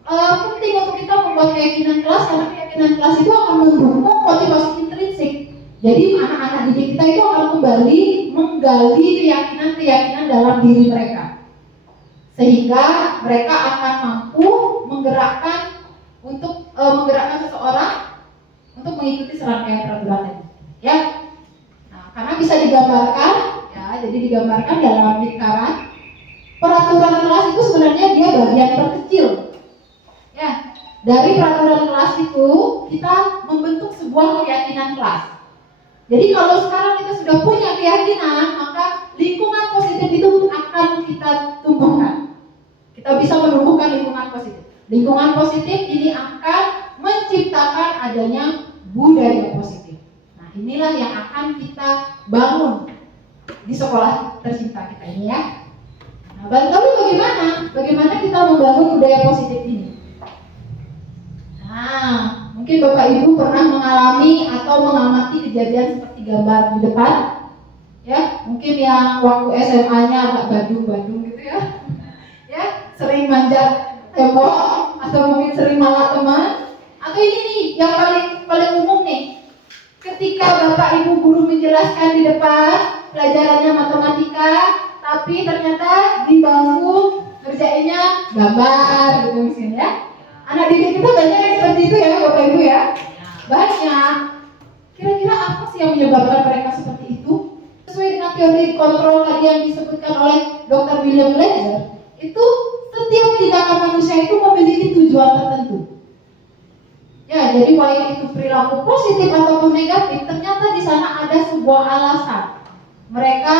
penting untuk kita membuat keyakinan kelas, karena keyakinan kelas itu akan mendukung motivasi intrinsik. Jadi anak-anak didik kita itu akan kembali menggali keyakinan-keyakinan dalam diri mereka, sehingga mereka akan mampu menggerakkan seseorang untuk mengikuti serangkaian peraturan tadi. Ya, nah, karena bisa digambarkan, ya, jadi digambarkan dalam lingkaran peraturan kelas itu sebenarnya dia bagian terkecil. Ya, dari peraturan kelas itu kita membentuk sebuah keyakinan kelas. Jadi kalau sekarang kita sudah punya keyakinan, maka lingkungan positif itu akan kita tumbuhkan. Kita bisa menumbuhkan lingkungan positif. Lingkungan positif ini akan menciptakan adanya budaya positif. Nah, inilah yang akan kita bangun di sekolah tercinta kita ini ya. Nah, lalu bagaimana kita membangun budaya positif ini? Nah, mungkin Bapak Ibu pernah mengalami atau mengamati kejadian seperti gambar di depan, ya. Mungkin yang waktu SMA-nya agak badung-badung gitu ya, ya, sering manjat tembok atau mungkin sering malak teman. Atau ini nih yang paling umum nih, ketika Bapak Ibu guru menjelaskan di depan pelajarannya matematika, tapi ternyata di bangku ngerjainnya gambar gitu misalnya ya. Anak didik kita banyak yang seperti itu ya Bapak Ibu ya. Banyak. Kira-kira apa sih yang menyebabkan mereka seperti itu? Sesuai dengan teori kontrol tadi yang disebutkan oleh Dr. William Glasser, itu setiap tindakan manusia itu memiliki tujuan tertentu. Ya, jadi baik itu perilaku positif ataupun negatif, ternyata di sana ada sebuah alasan mereka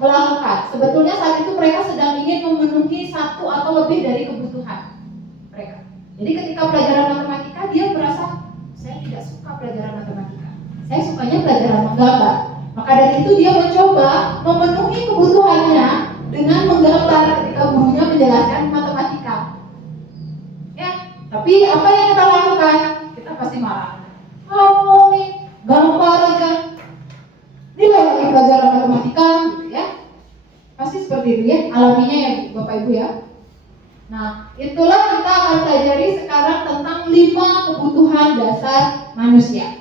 melakukan. Sebetulnya saat itu mereka sedang ingin memenuhi satu atau lebih dari kebutuhan mereka. Jadi ketika pelajaran matematika, dia merasa saya tidak suka pelajaran matematika, saya sukanya pelajaran menggambar. Maka dari itu dia mencoba memenuhi kebutuhannya dengan menggambar ketika gurunya menjelaskan matematika. Ya, tapi apa yang kita lakukan? Kita pasti marah. Kamu nih gambar aja, ini lagi pelajaran matematika, gitu ya. Pasti seperti itu ya, alaminya ya Bapak Ibu ya. Nah, itulah kita akan pelajari sekarang tentang 5 kebutuhan dasar manusia.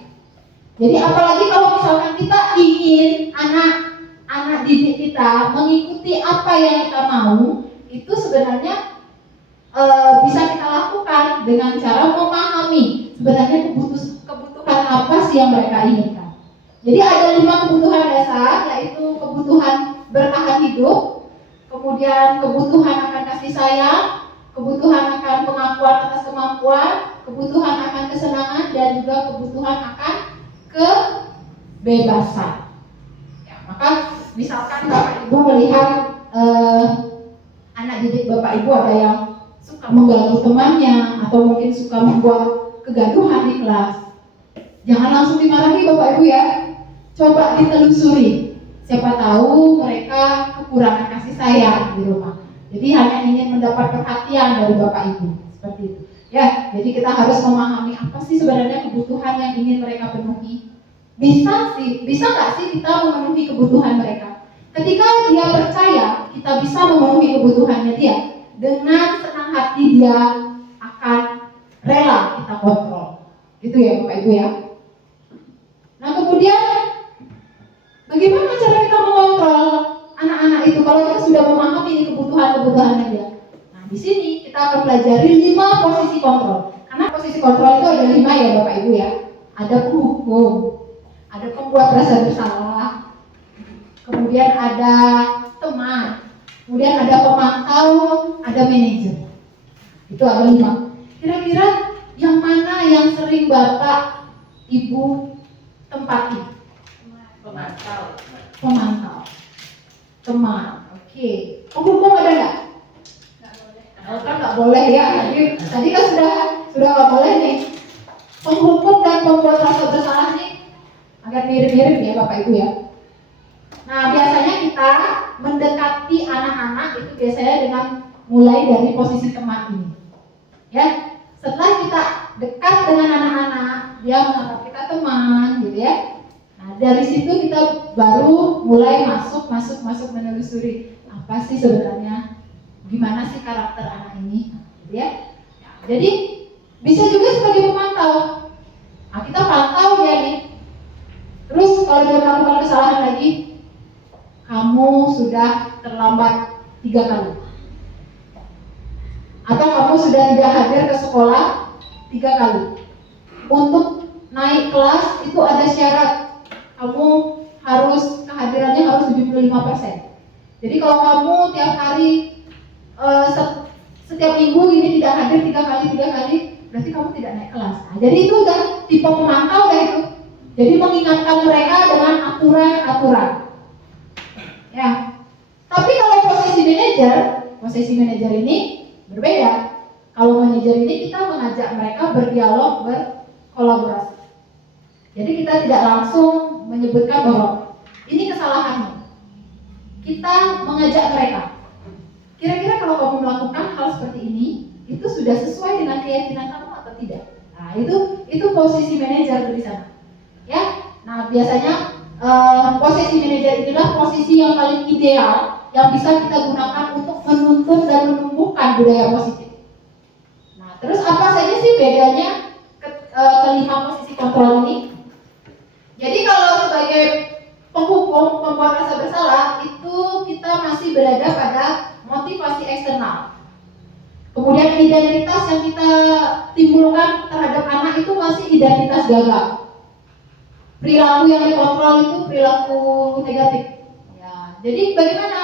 Jadi apalagi kalau misalkan kita ingin anak didik kita mengikuti apa yang kita mau, itu sebenarnya bisa kita lakukan dengan cara memahami sebenarnya kebutuhan apa sih yang mereka inginkan. Jadi ada 5 kebutuhan dasar, yaitu kebutuhan bertahan hidup, kemudian kebutuhan akan kasih sayang, kebutuhan akan pengakuan atas kemampuan, kebutuhan akan kesenangan, dan juga kebutuhan akan kebebasan. Ya, maka misalkan Bapak Ibu melihat anak didik Bapak Ibu ada yang suka mengganggu temannya atau mungkin suka membuat kegaduhan di kelas, jangan langsung dimarahi Bapak Ibu ya. Coba ditelusuri. Siapa tahu mereka kekurangan kasih sayang di rumah. Jadi hanya ingin mendapat perhatian dari Bapak Ibu, seperti itu. Ya, jadi kita harus memahami apa sih sebenarnya kebutuhan yang ingin mereka penuhi. Bisa nggak sih kita memenuhi kebutuhan mereka? Ketika dia percaya kita bisa memenuhi kebutuhannya dia, dengan senang hati dia akan rela kita kontrol. Gitu ya Bapak Ibu ya. Nah kemudian bagaimana cara kita mengontrol anak-anak itu kalau kita sudah memahami kebutuhan-kebutuhannya dia? Nah di sini kita akan pelajari 5 posisi kontrol. Karena posisi kontrol itu ada 5 ya Bapak Ibu ya. Ada penghukum, ada pembuat rasa bersalah, kemudian ada teman, kemudian ada pemantau, ada manajer. Itu ada 5. Kira-kira yang mana yang sering Bapak Ibu tempati, Pemantau. pemantau, teman. Oke. Penghukum ada nggak? Nggak boleh. Oh, kan nggak boleh ya. Tadi kan sudah nggak boleh nih. Penghukum dan pembuat rasa bersalah nih agak mirip-mirip ya Bapak Ibu ya. Nah, biasanya kita mendekati anak-anak itu biasanya dengan mulai dari posisi teman ini. Ya, setelah kita dekat dengan anak-anak, dia menganggap kita teman gitu ya. Nah, dari situ kita baru mulai masuk menelusuri apa sih sebenarnya, gimana sih karakter anak ini, gitu ya. Nah, jadi bisa juga sebagai pemantau. Nah, kita pantau dia nih. Terus kalau dia melakukan kesalahan lagi, kamu sudah terlambat 3 kali. Atau kamu sudah tidak hadir ke sekolah 3 kali. Untuk naik kelas itu ada syarat. Kamu harus kehadirannya harus 75%. Jadi kalau kamu tiap hari setiap minggu ini tidak hadir 3 kali, berarti kamu tidak naik kelas. Nah, jadi itu udah tipe pemantau dah itu. Jadi mengingatkan mereka dengan aturan-aturan. Ya. Tapi kalau posisi manajer ini berbeda. Kalau manajer ini kita mengajak mereka berdialog, berkolaborasi. Jadi kita tidak langsung menyebutkan bahwa ini kesalahanmu. Kita mengajak mereka. Kira-kira kalau kamu melakukan hal seperti ini, itu sudah sesuai dengan keyakinan kamu atau tidak? Nah, itu posisi manajer di sana. Ya. Nah, biasanya posisi manajer inilah posisi yang paling ideal yang bisa kita gunakan untuk menuntun dan menumbuhkan budaya positif. Nah, terus apa saja sih bedanya kelima posisi kontrol ini? Jadi kalau sebagai penghukum, pembuat rasa bersalah, itu kita masih berada pada motivasi eksternal. Kemudian identitas yang kita timbulkan terhadap anak itu masih identitas gagal. Perilaku yang dikontrol itu perilaku negatif. Ya, jadi bagaimana?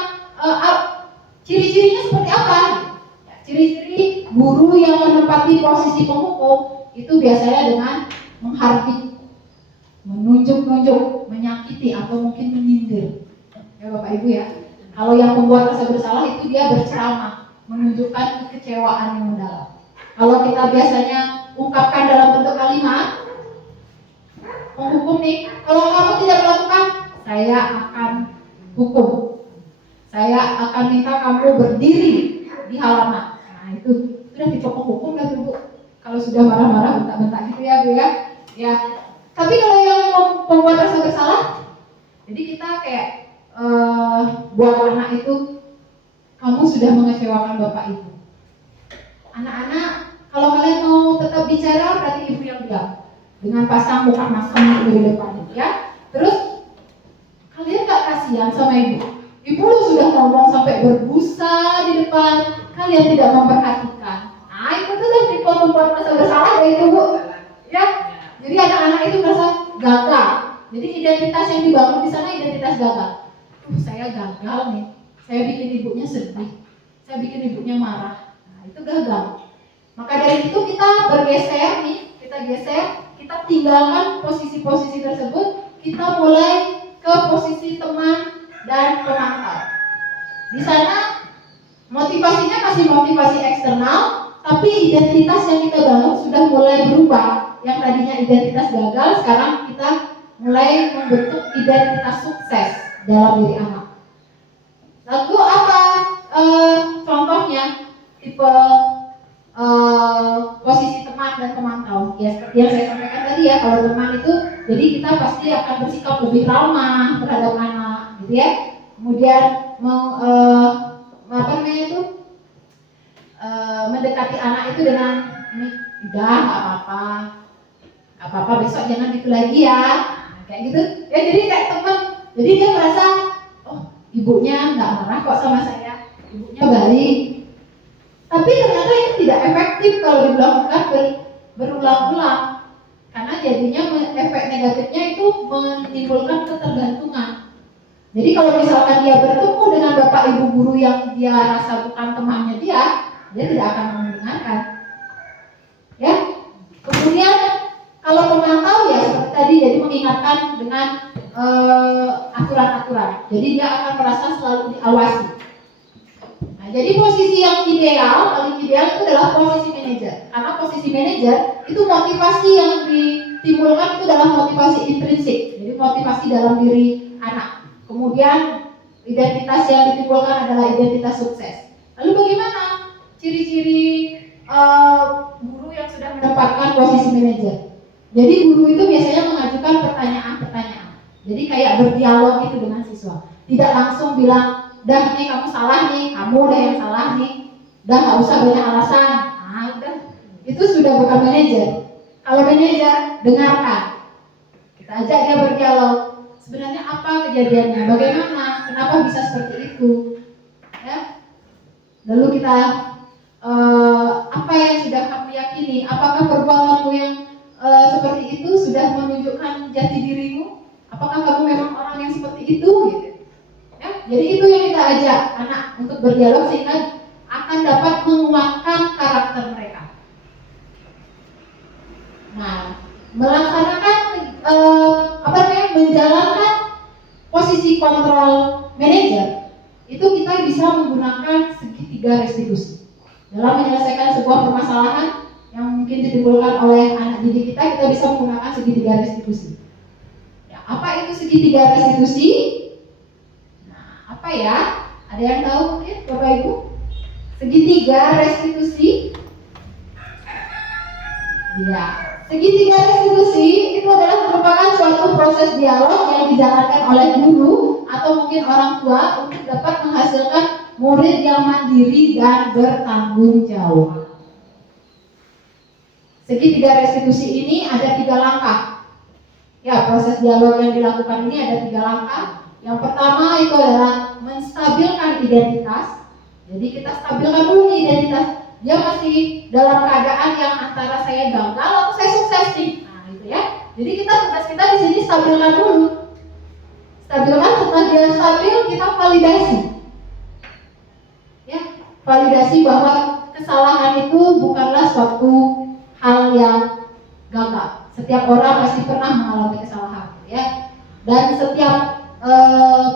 Ciri-cirinya seperti apa? Ya, ciri-ciri guru yang menempati posisi penghukum itu biasanya dengan menghardik, menunjuk-nunjuk, menyakiti atau mungkin menyindir. Ya Bapak Ibu ya. Kalau yang membuat rasa bersalah itu dia berceramah, menunjukkan kekecewaan yang mendalam. Kalau kita biasanya ungkapkan dalam bentuk kalimat, menghukum nih, kalau kamu tidak melakukan, saya akan hukum. Saya akan minta kamu berdiri di halaman. Nah itu sudah tipe penghukum lah Bu. Kalau sudah marah-marah bentak-bentak gitu ya Bu ya. Ya. Tapi kalau yang membuat rasa bersalah, jadi kita kayak buat anak itu, kamu sudah mengecewakan Bapak Ibu. Anak-anak, kalau kalian mau tetap bicara berarti ibu yang bilang. Dengan pasang muka masam di depan ya. Terus kalian gak kasihan sama ibu? Ibu sudah ngomong sampai berbusa di depan, kalian tidak memperhatikan. Nah itu tuh tipe membuat rasa bersalah dari itu Bu. Ya. Jadi anak-anak itu merasa gagal. Jadi identitas yang dibangun di sana identitas gagal. Saya gagal nih. Saya bikin ibunya sedih. Saya bikin ibunya marah. Nah itu gagal. Maka dari itu kita bergeser nih. Kita tinggalkan posisi-posisi tersebut, kita mulai ke posisi teman dan pemantau. Di sana motivasinya masih motivasi eksternal, tapi identitas yang kita bangun sudah mulai berubah. Yang tadinya identitas gagal, sekarang kita mulai membentuk identitas sukses dalam diri anak. Lalu apa contohnya tipe posisi teman dan pemantau? Ya seperti yang saya sampaikan tadi ya, kalau teman itu jadi kita pasti akan bersikap lebih ramah terhadap anak gitu ya. Kemudian mendekati anak itu dengan ini, udah nggak apa-apa besok jangan gitu lagi ya. Nah, kayak gitu ya, jadi kayak teman, jadi dia merasa oh ibunya nggak marah kok sama saya, ibunya baik. Tapi ternyata ini tidak efektif kalau dilakukan berulang-ulang, karena jadinya efek negatifnya itu menimbulkan ketergantungan. Jadi kalau misalkan dia bertemu dengan bapak ibu guru yang dia rasa bukan temannya dia tidak akan mendengarkan. Ya. Kemudian kalau pemantau ya seperti tadi, jadi mengingat mengingatkan dengan aturan-aturan. Jadi dia akan merasa selalu diawasi. Nah, jadi posisi yang ideal, paling ideal itu adalah posisi manajer. Karena posisi manajer itu motivasi yang ditimbulkan itu adalah motivasi intrinsik. Jadi motivasi dalam diri anak. Kemudian identitas yang ditimbulkan adalah identitas sukses. Lalu bagaimana ciri-ciri guru yang sudah mendapatkan posisi manajer? Jadi guru itu biasanya mengajukan pertanyaan-pertanyaan. Jadi kayak berdialog itu dengan siswa. Tidak langsung bilang, dah nih kamu salah nih, kamu deh yang salah nih. Dah nggak usah banyak alasan. Nah, udah. Itu sudah bukan manajer. Kalau manajer, dengarkan. Kita ajak dia berdialog. Sebenarnya apa kejadiannya? Bagaimana? Kenapa bisa seperti itu? Ya. Lalu kita apa yang sudah kamu yakini? Apakah perbuatanmu yang seperti itu sudah menunjukkan jati dirimu? Apakah kamu memang orang yang seperti itu? Gitu. Ya, jadi itu yang kita ajak anak untuk berdialog sehingga akan dapat menguatkan karakter mereka. Nah, melaksanakan menjalankan posisi kontrol manajer itu kita bisa menggunakan segitiga restitusi dalam menyelesaikan sebuah permasalahan yang mungkin ditimbulkan oleh anak didik kita bisa menggunakan segitiga restitusi. Ya, apa itu segitiga restitusi? Nah, apa ya? Ada yang tahu mungkin Bapak Ibu? Segitiga restitusi. Ya, segitiga restitusi itu adalah merupakan suatu proses dialog yang dijalankan oleh guru atau mungkin orang tua untuk dapat menghasilkan murid yang mandiri dan bertanggung jawab. Segitiga restitusi ini ada 3 langkah. Ya, proses dialog yang dilakukan ini ada 3 langkah. Yang pertama itu adalah menstabilkan identitas. Jadi kita stabilkan dulu identitas. Dia masih dalam keadaan yang antara saya gagal atau saya sukses nih. Nah, itu ya. Jadi tugas kita di sini stabilkan dulu. Stabilkan, setelah dia stabil kita validasi. Ya, validasi bahwa kesalahan itu bukanlah suatu hal yang gagal. Setiap orang pasti pernah mengalami kesalahan, ya. Dan setiap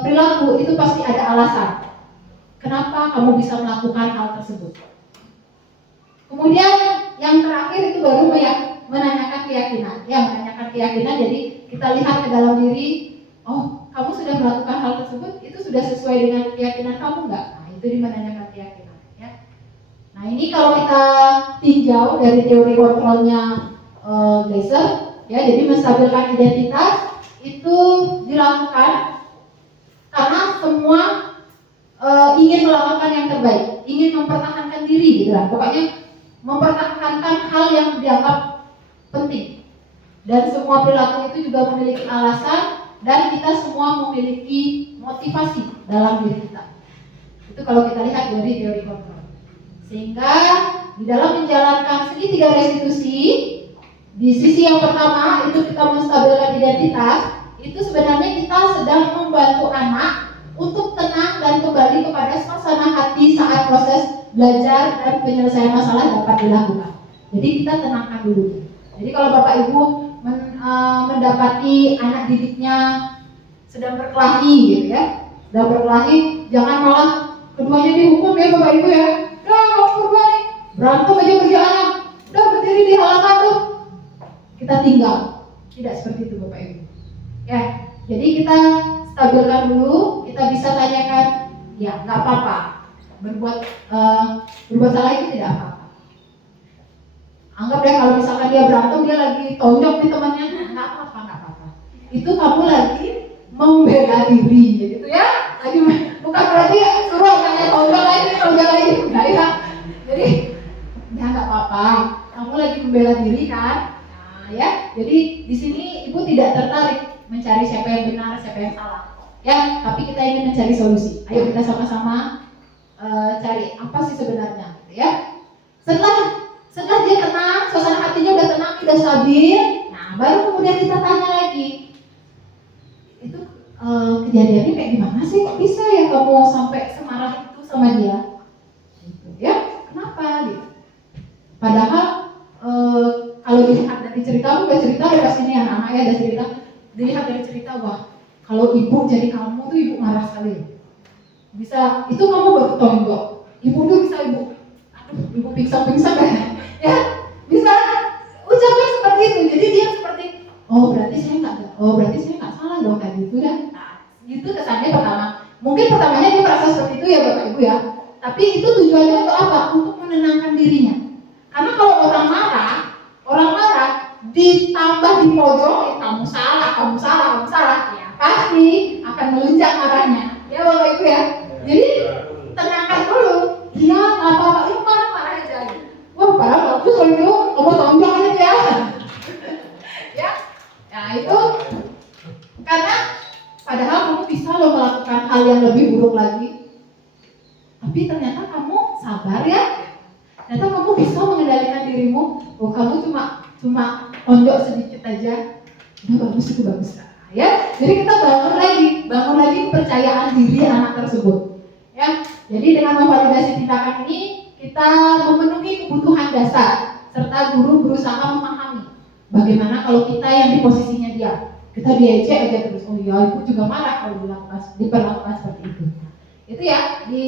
perilaku itu pasti ada alasan. Kenapa kamu bisa melakukan hal tersebut? Kemudian yang terakhir itu baru menanyakan keyakinan. Ya, menanyakan keyakinan. Jadi kita lihat ke dalam diri. Oh, kamu sudah melakukan hal tersebut, itu sudah sesuai dengan keyakinan kamu enggak? Nah, itu menanyakan keyakinan. Ya. Nah, ini kalau kita tinjau dari teori kontrolnya Gleiser, ya, jadi menstabilkan identitas itu dilakukan karena semua ingin melakukan yang terbaik, ingin mempertahankan diri, gitu lah. Pokoknya mempertahankan hal yang dianggap penting. Dan semua perilaku itu juga memiliki alasan dan kita semua memiliki motivasi dalam diri kita. Itu kalau kita lihat dari teori kontrol. Sehingga di dalam menjalankan segitiga restitusi, di sisi yang pertama itu kita menstabilkan identitas, itu sebenarnya kita sedang membantu anak untuk tenang dan kembali kepada suasana hati saat proses belajar dan penyelesaian masalah dapat dilakukan. Jadi kita tenangkan dulu. Jadi kalau Bapak Ibu mendapati anak didiknya sedang berkelahi gitu ya, sedang berkelahi, jangan malah keduanya dihukum ya Bapak Ibu ya. Udah kamu berdua nih berantem aja kerjaannya, udah berdiri di halaman tuh, kita tinggal. Tidak seperti itu Bapak Ibu. Ya, jadi kita stabilkan dulu, kita bisa tanyakan, ya nggak apa-apa, berbuat salah itu tidak apa-apa. Anggap deh kalau misalkan dia berantem, dia lagi tonjok di temannya, nggak apa-apa. Itu kamu lagi membela diri, gitu ya. Lagi bukan berarti suruh anaknya tonjok lagi, enggak ya. Jadi ya nggak apa-apa, kamu lagi membela diri kan. Nah, ya, jadi di sini ibu tidak tertarik mencari siapa yang benar, siapa yang salah. Ya, tapi kita ingin mencari solusi. Ayo kita sama-sama cari apa sih sebenarnya, gitu ya. Setelah dia tenang, suasana hatinya udah tenang, udah stabil, nah baru kemudian kita tanya lagi, itu kejadiannya kayak gimana sih, kok bisa ya kamu sampai semarah itu sama dia, gitu ya, kenapa gitu. Padahal kalau dilihat dari cerita, udah cerita udah sini anak-anak ya, ada cerita dilihat dari cerita, wah kalau ibu jadi kamu tuh ibu marah sekali. Bisa, itu kamu baru tonjok. Ibu tuh bisa ibu pingsan-pingsan kan? Ya, bisa ucapan seperti itu. Jadi dia seperti, oh berarti saya nggak salah dong kayak gitu dan gitu kesannya pertama. Mungkin pertamanya dia merasa seperti itu ya Bapak Ibu ya. Tapi itu tujuannya untuk apa? Untuk menenangkan dirinya. Karena kalau orang marah ditambah di pojok, kamu salah, ya pasti akan melunjak marahnya. Ya Bapak Ibu ya. Jadi tenangkan dulu. Dia nggak apa-apa, itu marah aja. Wah padahal bagus loh itu, kamu tonjok aja. Ya, nah itu karena padahal kamu bisa loh melakukan hal yang lebih buruk lagi. Tapi ternyata kamu sabar ya. Ternyata kamu bisa mengendalikan dirimu. Oh kamu cuma tonjok sedikit aja. Itu bagus. Ya, jadi kita bangun lagi kepercayaan diri anak tersebut. Ya, jadi dengan memvalidasi tindakan ini kita memenuhi kebutuhan dasar serta guru berusaha memahami bagaimana kalau kita yang di posisinya dia. Kita diejek aja terus, oh iya ibu juga marah kalau diperlakukan seperti itu. Itu ya di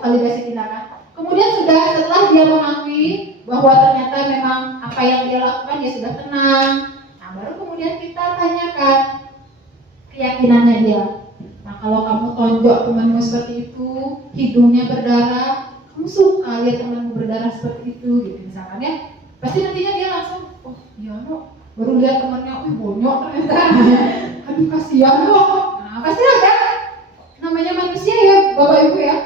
validasi tindakan. Kemudian setelah dia mengakui bahwa ternyata memang apa yang dia lakukan dia sudah tenang. Nah baru kemudian kita tanyakan keyakinannya dia. Nah kalau kamu tonjok temanmu seperti itu, hidungnya berdarah, kamu suka lihat temanmu berdarah seperti itu, gitu misalkan ya. Pasti nantinya dia langsung, oh iya no, baru lihat temannya, bonyok ternyata, aduh kasihan loh. Nah pasti ada, namanya manusia ya Bapak Ibu ya.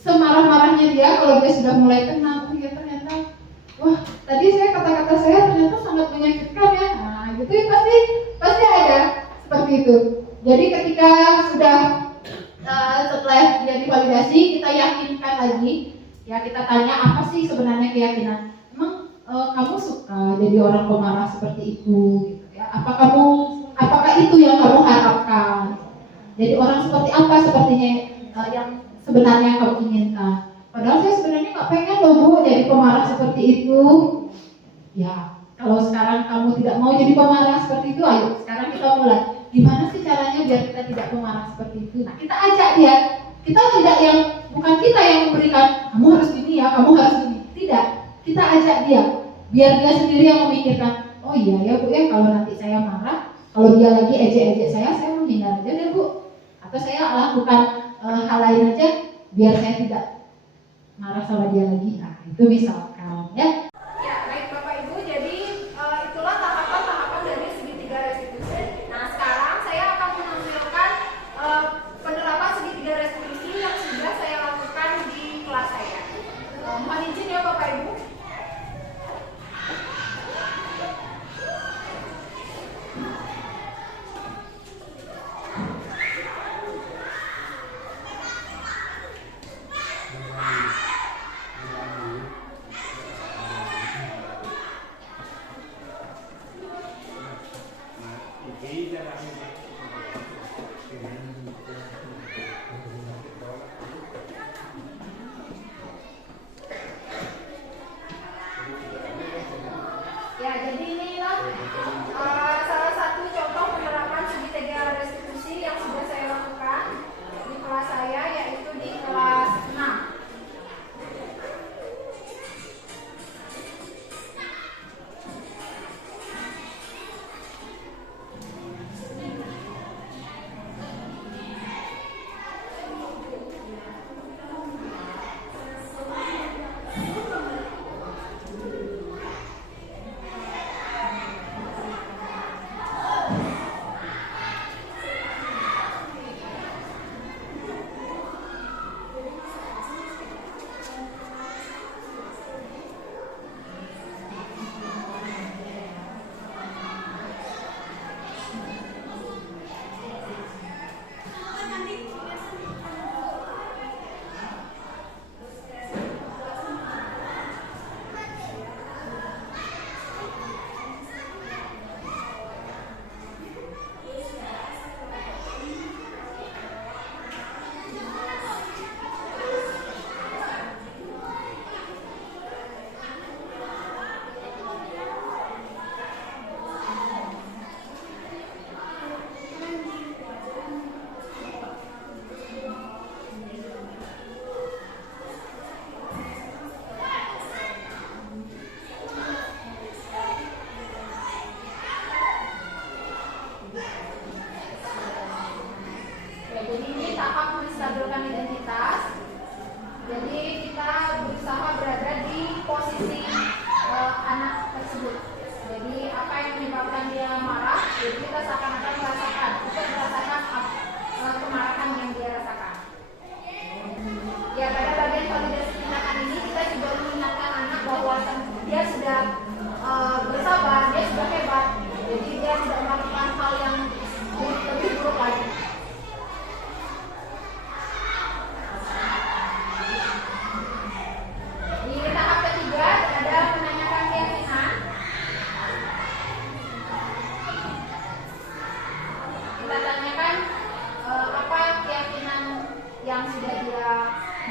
Semarah-marahnya dia, kalau dia sudah mulai tenang, oh iya ternyata, wah tadi kata-kata saya ternyata sangat menyakitkan ya. Nah gitu ya pasti ada seperti itu. Jadi ketika sudah setelah dia divalidasi, kita yakinkan lagi, ya kita tanya apa sih sebenarnya keyakinan. Emang kamu suka jadi orang pemarah seperti itu, gitu ya? Apakah itu yang kamu harapkan? Jadi orang seperti apa sepertinya yang sebenarnya kamu inginkan? Padahal saya sebenarnya nggak pengen loh Bu jadi pemarah seperti itu. Ya, kalau sekarang kamu tidak mau jadi pemarah seperti itu, ayo sekarang kita mulai. Gimana sih caranya biar kita tidak pemarah seperti itu? Nah, kita ajak dia. Kita tidak bukan kita yang memberikan, kamu harus gini ya, kamu harus gini. Tidak, kita ajak dia. Biar dia sendiri yang memikirkan, oh iya ya Bu ya, kalau nanti saya marah, kalau dia lagi ejek-ejek saya menghindar aja deh Bu. Atau saya lakukan hal lain aja, biar saya tidak marah sama dia lagi. Nah, itu misalkan ya. Ya, baik Bapak Ibu, jadi itulah tahapan-tahapan dari segitiga restitusi. Nah, sekarang saya akan menampilkan penerapan segitiga restitusi yang sudah saya lakukan di kelas saya. Mohon izin ya Bapak Ibu.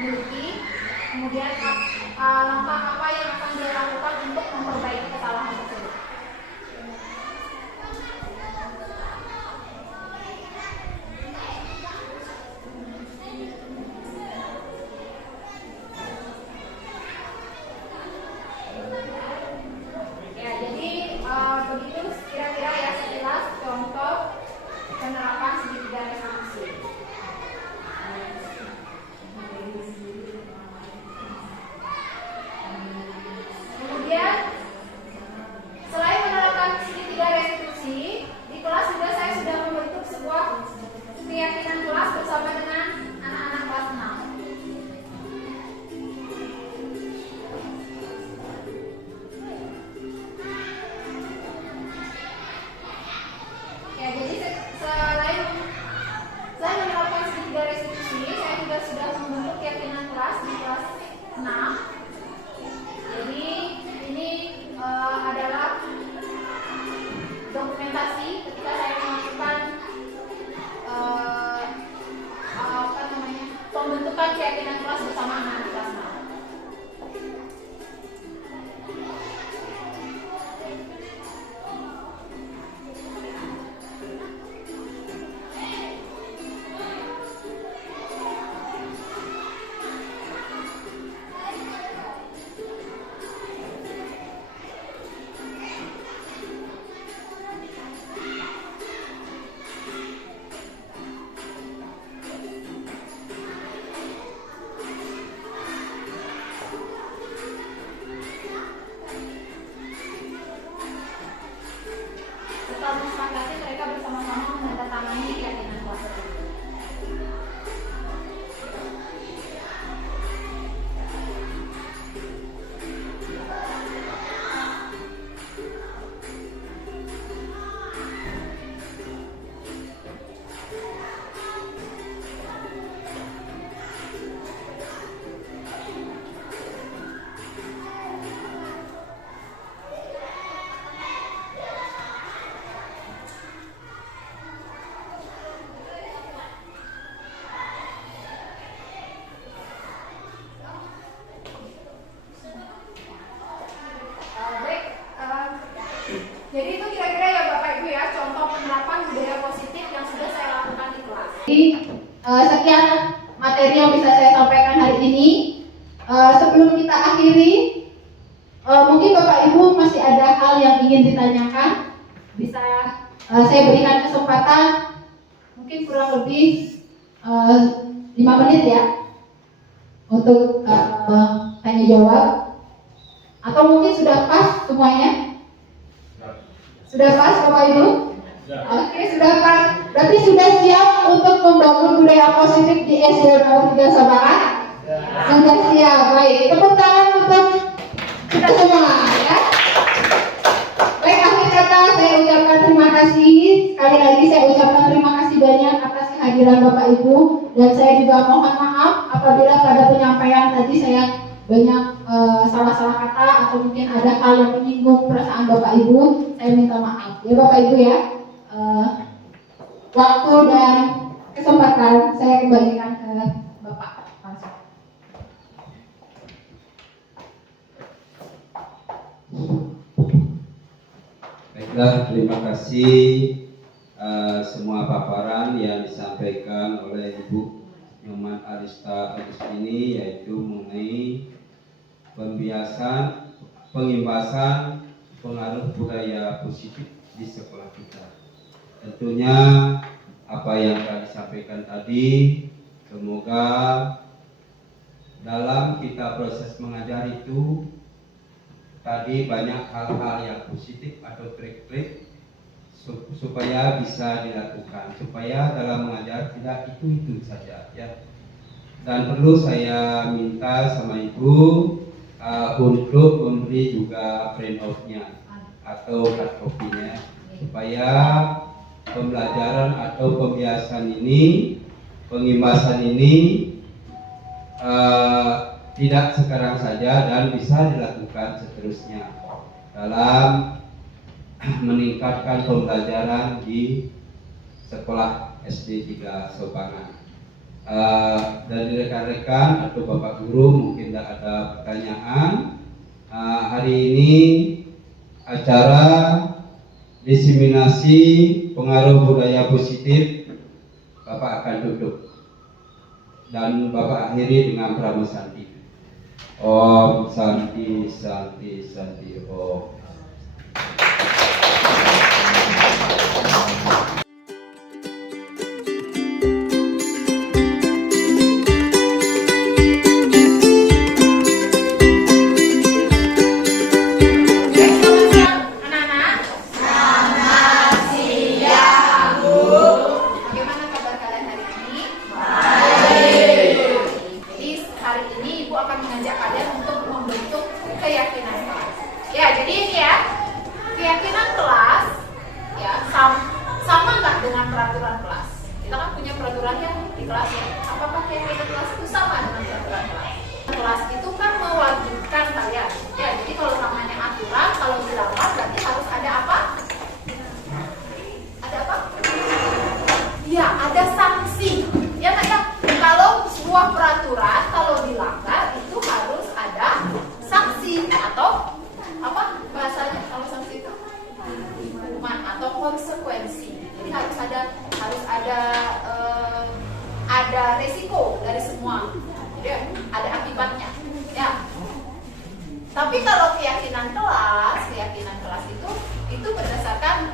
miliki, kemudian langkah apa yang akan dia lakukan untuk memperbaiki kesalahan tersebut. Ya, jadi begitu kira-kira ya sekilas contoh penerapan segitiga restitusi. Kemudian selain menerapkan segitiga restitusi, di kelas juga saya sudah membentuk sebuah keyakinan kelas bersama dengan anak-anak kelas 6. Ya, jadi selain menerapkan segitiga restitusi, saya juga sudah membentuk keyakinan kelas di kelas 6. Jadi ini adalah dokumentasi ketika saya melakukan pembentukan keyakinan kelas bersama anak-anak kelas 6. Setelah disepakati, mereka bersama-sama menandatangani keyakinan kelas tersebut. Baik, jadi itu kira-kira ya Bapak Ibu ya contoh penerapan budaya positif yang sudah saya lakukan di kelas. Jadi sekian materi yang bisa saya sampaikan hari ini. Sebelum kita akhiri, mungkin Bapak Ibu masih ada hal yang ingin ditanyakan. Bisa saya berikan kesempatan, mungkin kurang lebih 5 menit ya untuk tanya jawab. Atau mungkin sudah pas semuanya? Sudah pas Bapak Ibu? Oke, sudah pas. Berarti sudah siap untuk membangun budaya positif di SD nomor 3 Sabaran? Sudah siap. Baik, tepuk tangan untuk kita semua ya. Baik, akhir kata saya ucapkan terima kasih. Sekali lagi saya ucapkan terima kasih banyak atas kehadiran Bapak Ibu, dan saya juga mohon maaf apabila pada penyampaian tadi saya banyak salah-salah kata atau mungkin ada hal yang menyinggung perasaan Bapak Ibu. Saya minta maaf ya Bapak Ibu ya. Waktu dan kesempatan saya kembalikan ke Bapak langsung. Baiklah, terima kasih semua paparan yang disampaikan oleh Ibu Nyoman Arista Agustini, yaitu mengenai pembiasan, pengimbasan pengaruh budaya positif di sekolah kita. Tentunya apa yang telah disampaikan tadi, semoga dalam kita proses mengajar itu tadi banyak hal-hal yang positif atau trik-trik supaya bisa dilakukan, supaya dalam mengajar tidak itu saja ya. Dan perlu saya minta sama Ibu untuk memberi juga print out-nya atau hard copy-nya, supaya pembelajaran atau pembiasan ini, pengimbasan ini tidak sekarang saja dan bisa dilakukan seterusnya dalam meningkatkan pembelajaran di sekolah SD 3 Sobangan. Dari rekan-rekan atau Bapak Guru mungkin tidak ada pertanyaan. Hari ini acara diseminasi pengaruh budaya positif Bapak akan tutup dan Bapak akhiri dengan Brahma Santi. Om Santi Santi Santi Om. Sama nggak dengan peraturan kelas? Kita kan punya peraturannya di kelas ya. Apakah keyakinan kelas itu sama dengan peraturan kelas? Kelas itu kan mewajibkan kalian. Ya, jadi kalau namanya aturan, kalau dilanggar berarti harus ada apa? Ada apa? Ya, ada sanksi. Ya nggak ya? Kalau sebuah peraturan kalau dilanggar itu harus ada sanksi atau apa bahasanya kalau sanksi itu? Hukuman atau konsekuensi. Jadi harus ada resiko dari semua. Jadi ada akibatnya. Ya. Tapi kalau keyakinan kelas itu berdasarkan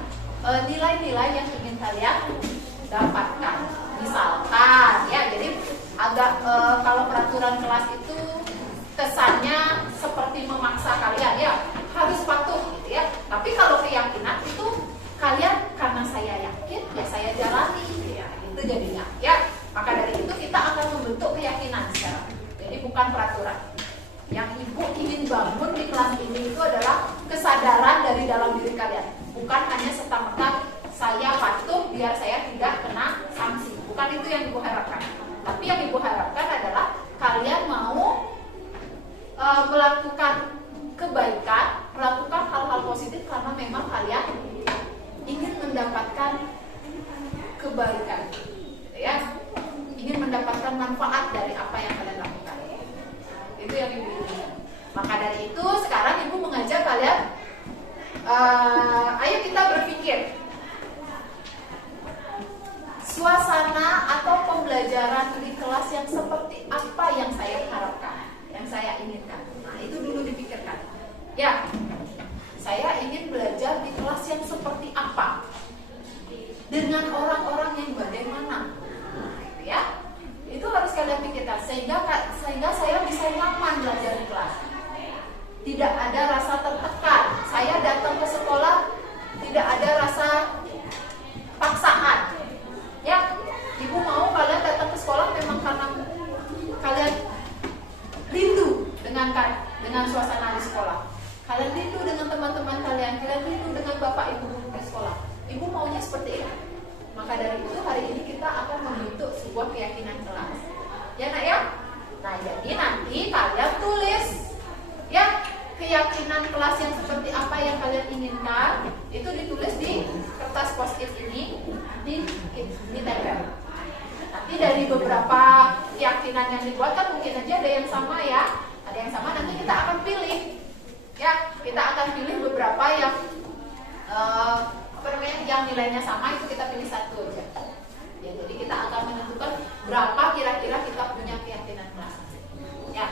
nilai-nilai yang ingin kalian dapatkan. Misalkan ya, jadi kalau peraturan kelas itu kesannya seperti memaksa kalian ya, harus patuh gitu ya. Tapi kalau keyakinan itu kalian karena saya yakin ya saya jalani ya, itu jadinya ya. Maka dari itu kita akan membentuk keyakinan sekarang. Jadi bukan peraturan. Yang ibu ingin bangun di kelas ini itu adalah kesadaran dari dalam diri kalian. Bukan hanya serta-merta saya patuh biar saya tidak kena sanksi. Bukan itu yang ibu harapkan. Tapi yang ibu harapkan adalah kalian mau melakukan kebaikan, melakukan hal-hal positif karena memang kalian ingin mendapatkan kebaikan, ya, ingin mendapatkan manfaat dari apa yang kalian lakukan. Itu yang ibu inginkan. Maka dari itu sekarang ibu mengajak kalian, ayo kita berpikir suasana atau pembelajaran di kelas yang seperti apa yang saya harapkan, yang saya inginkan. Nah, itu dulu dipikirkan. Ya, saya ingin belajar di kelas yang seperti apa, dengan orang-orang yang bagaimana. Nah, itu ya, itu harus kalian pikirkan sehingga saya bisa nyaman belajar di kelas. Tidak ada rasa tertekan. Saya datang ke sekolah tidak ada rasa paksaan. Ya, ibu mau kalian datang ke sekolah memang karena kalian rindu dengan suasana di sekolah. Kalian rindu dengan teman-teman kalian rindu dengan bapak ibu guru di sekolah. Ibu maunya seperti itu. Maka dari itu hari ini kita akan membentuk sebuah keyakinan kelas. Ya nak ya? Nah, jadi nanti kalian tulis ya keyakinan kelas yang seperti apa yang kalian inginkan, itu ditulis di kertas post-it ini, ditempel. Nanti dari beberapa keyakinan yang dibuat kan mungkin aja ada yang sama ya, ada yang sama, nanti kita akan pilih ya, kita akan pilih beberapa yang yang nilainya sama, itu kita pilih satu aja ya. Jadi kita akan menentukan berapa kira-kira kita punya keyakinan kelas ya.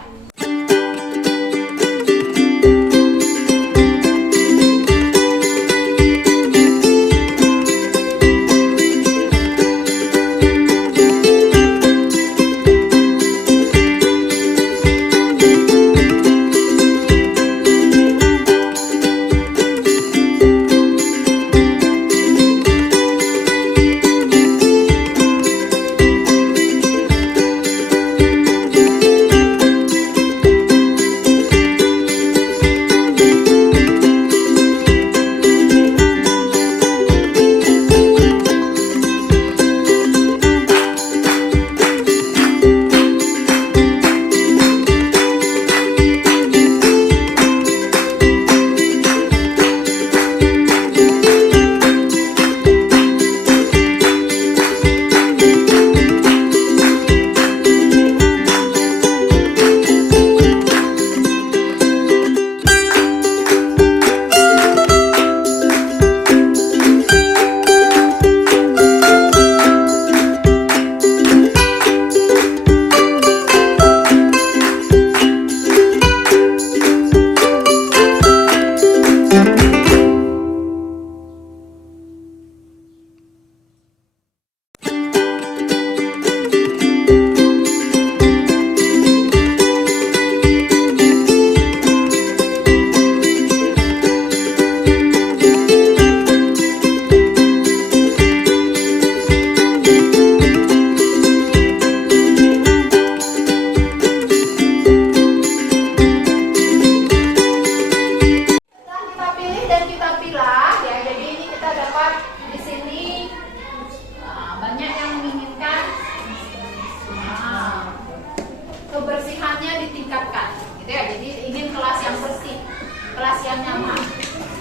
kelas yang nyaman.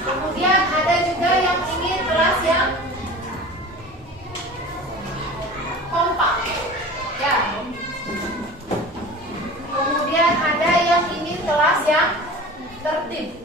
Kemudian ada juga yang ingin kelas yang kompak, ya. Kemudian ada yang ingin kelas yang tertib.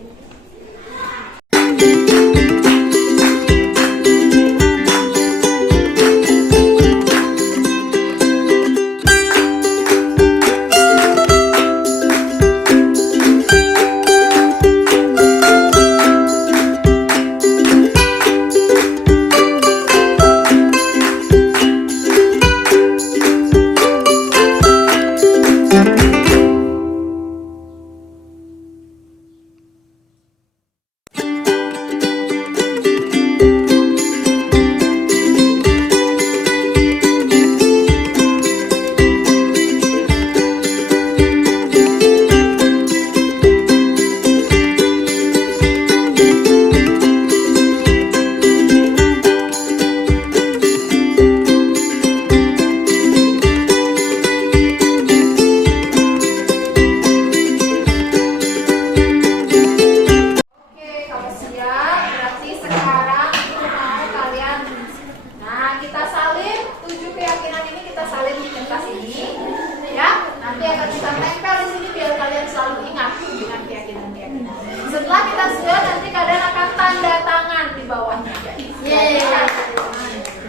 Setelah kita sudah, nanti kalian akan tanda tangan di bawahnya.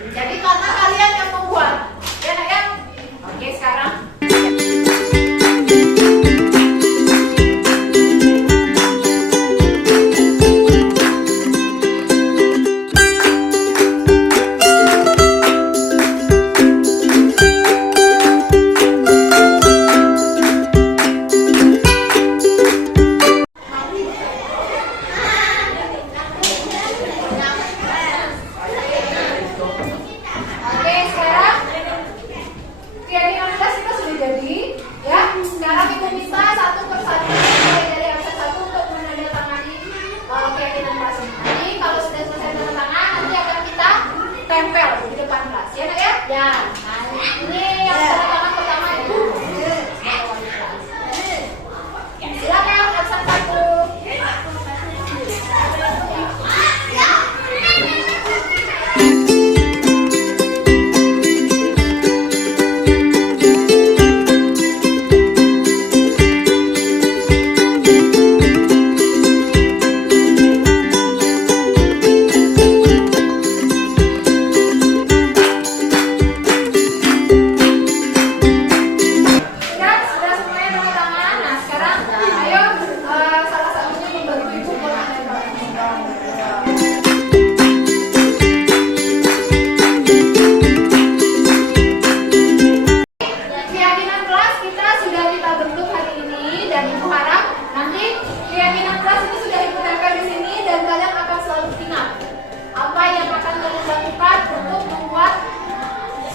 Jadi karena kalian yang membuat, ya nak ya. Oke, sekarang. Tempel di depan kelas, ya nak ya? Ya. Nah, ini yang tanda tangan pertama itu. Silakan absen 1.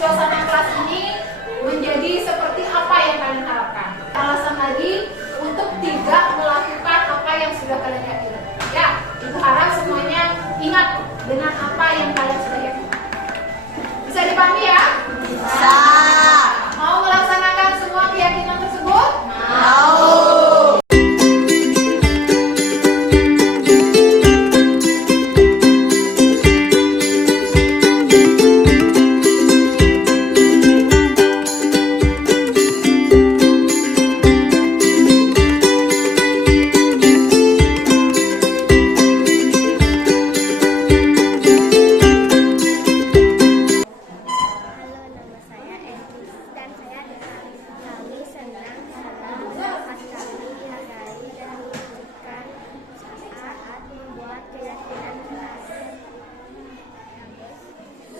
Suasana kelas ini menjadi seperti apa yang kalian harapkan. Alasan lagi untuk tidak melakukan apa yang sudah kalian yakini. Ya, Ibu harap semuanya ingat dengan apa yang kalian sudah yakini. Bisa dipahami ya? Bisa. Mau melaksanakan semua keyakinan tersebut? Mau.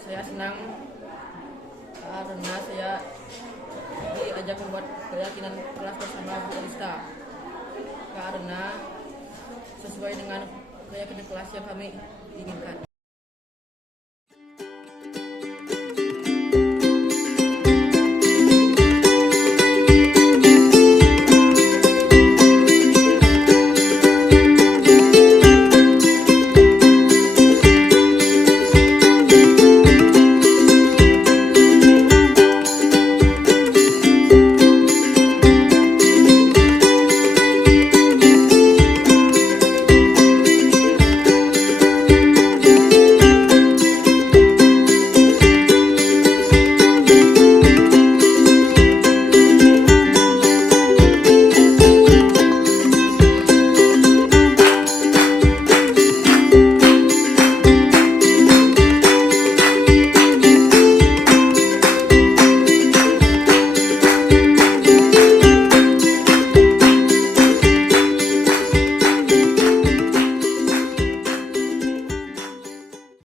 Saya senang karena saya diajak membuat keyakinan kelas bersama Bu Elista, karena sesuai dengan keyakinan kelas yang kami inginkan.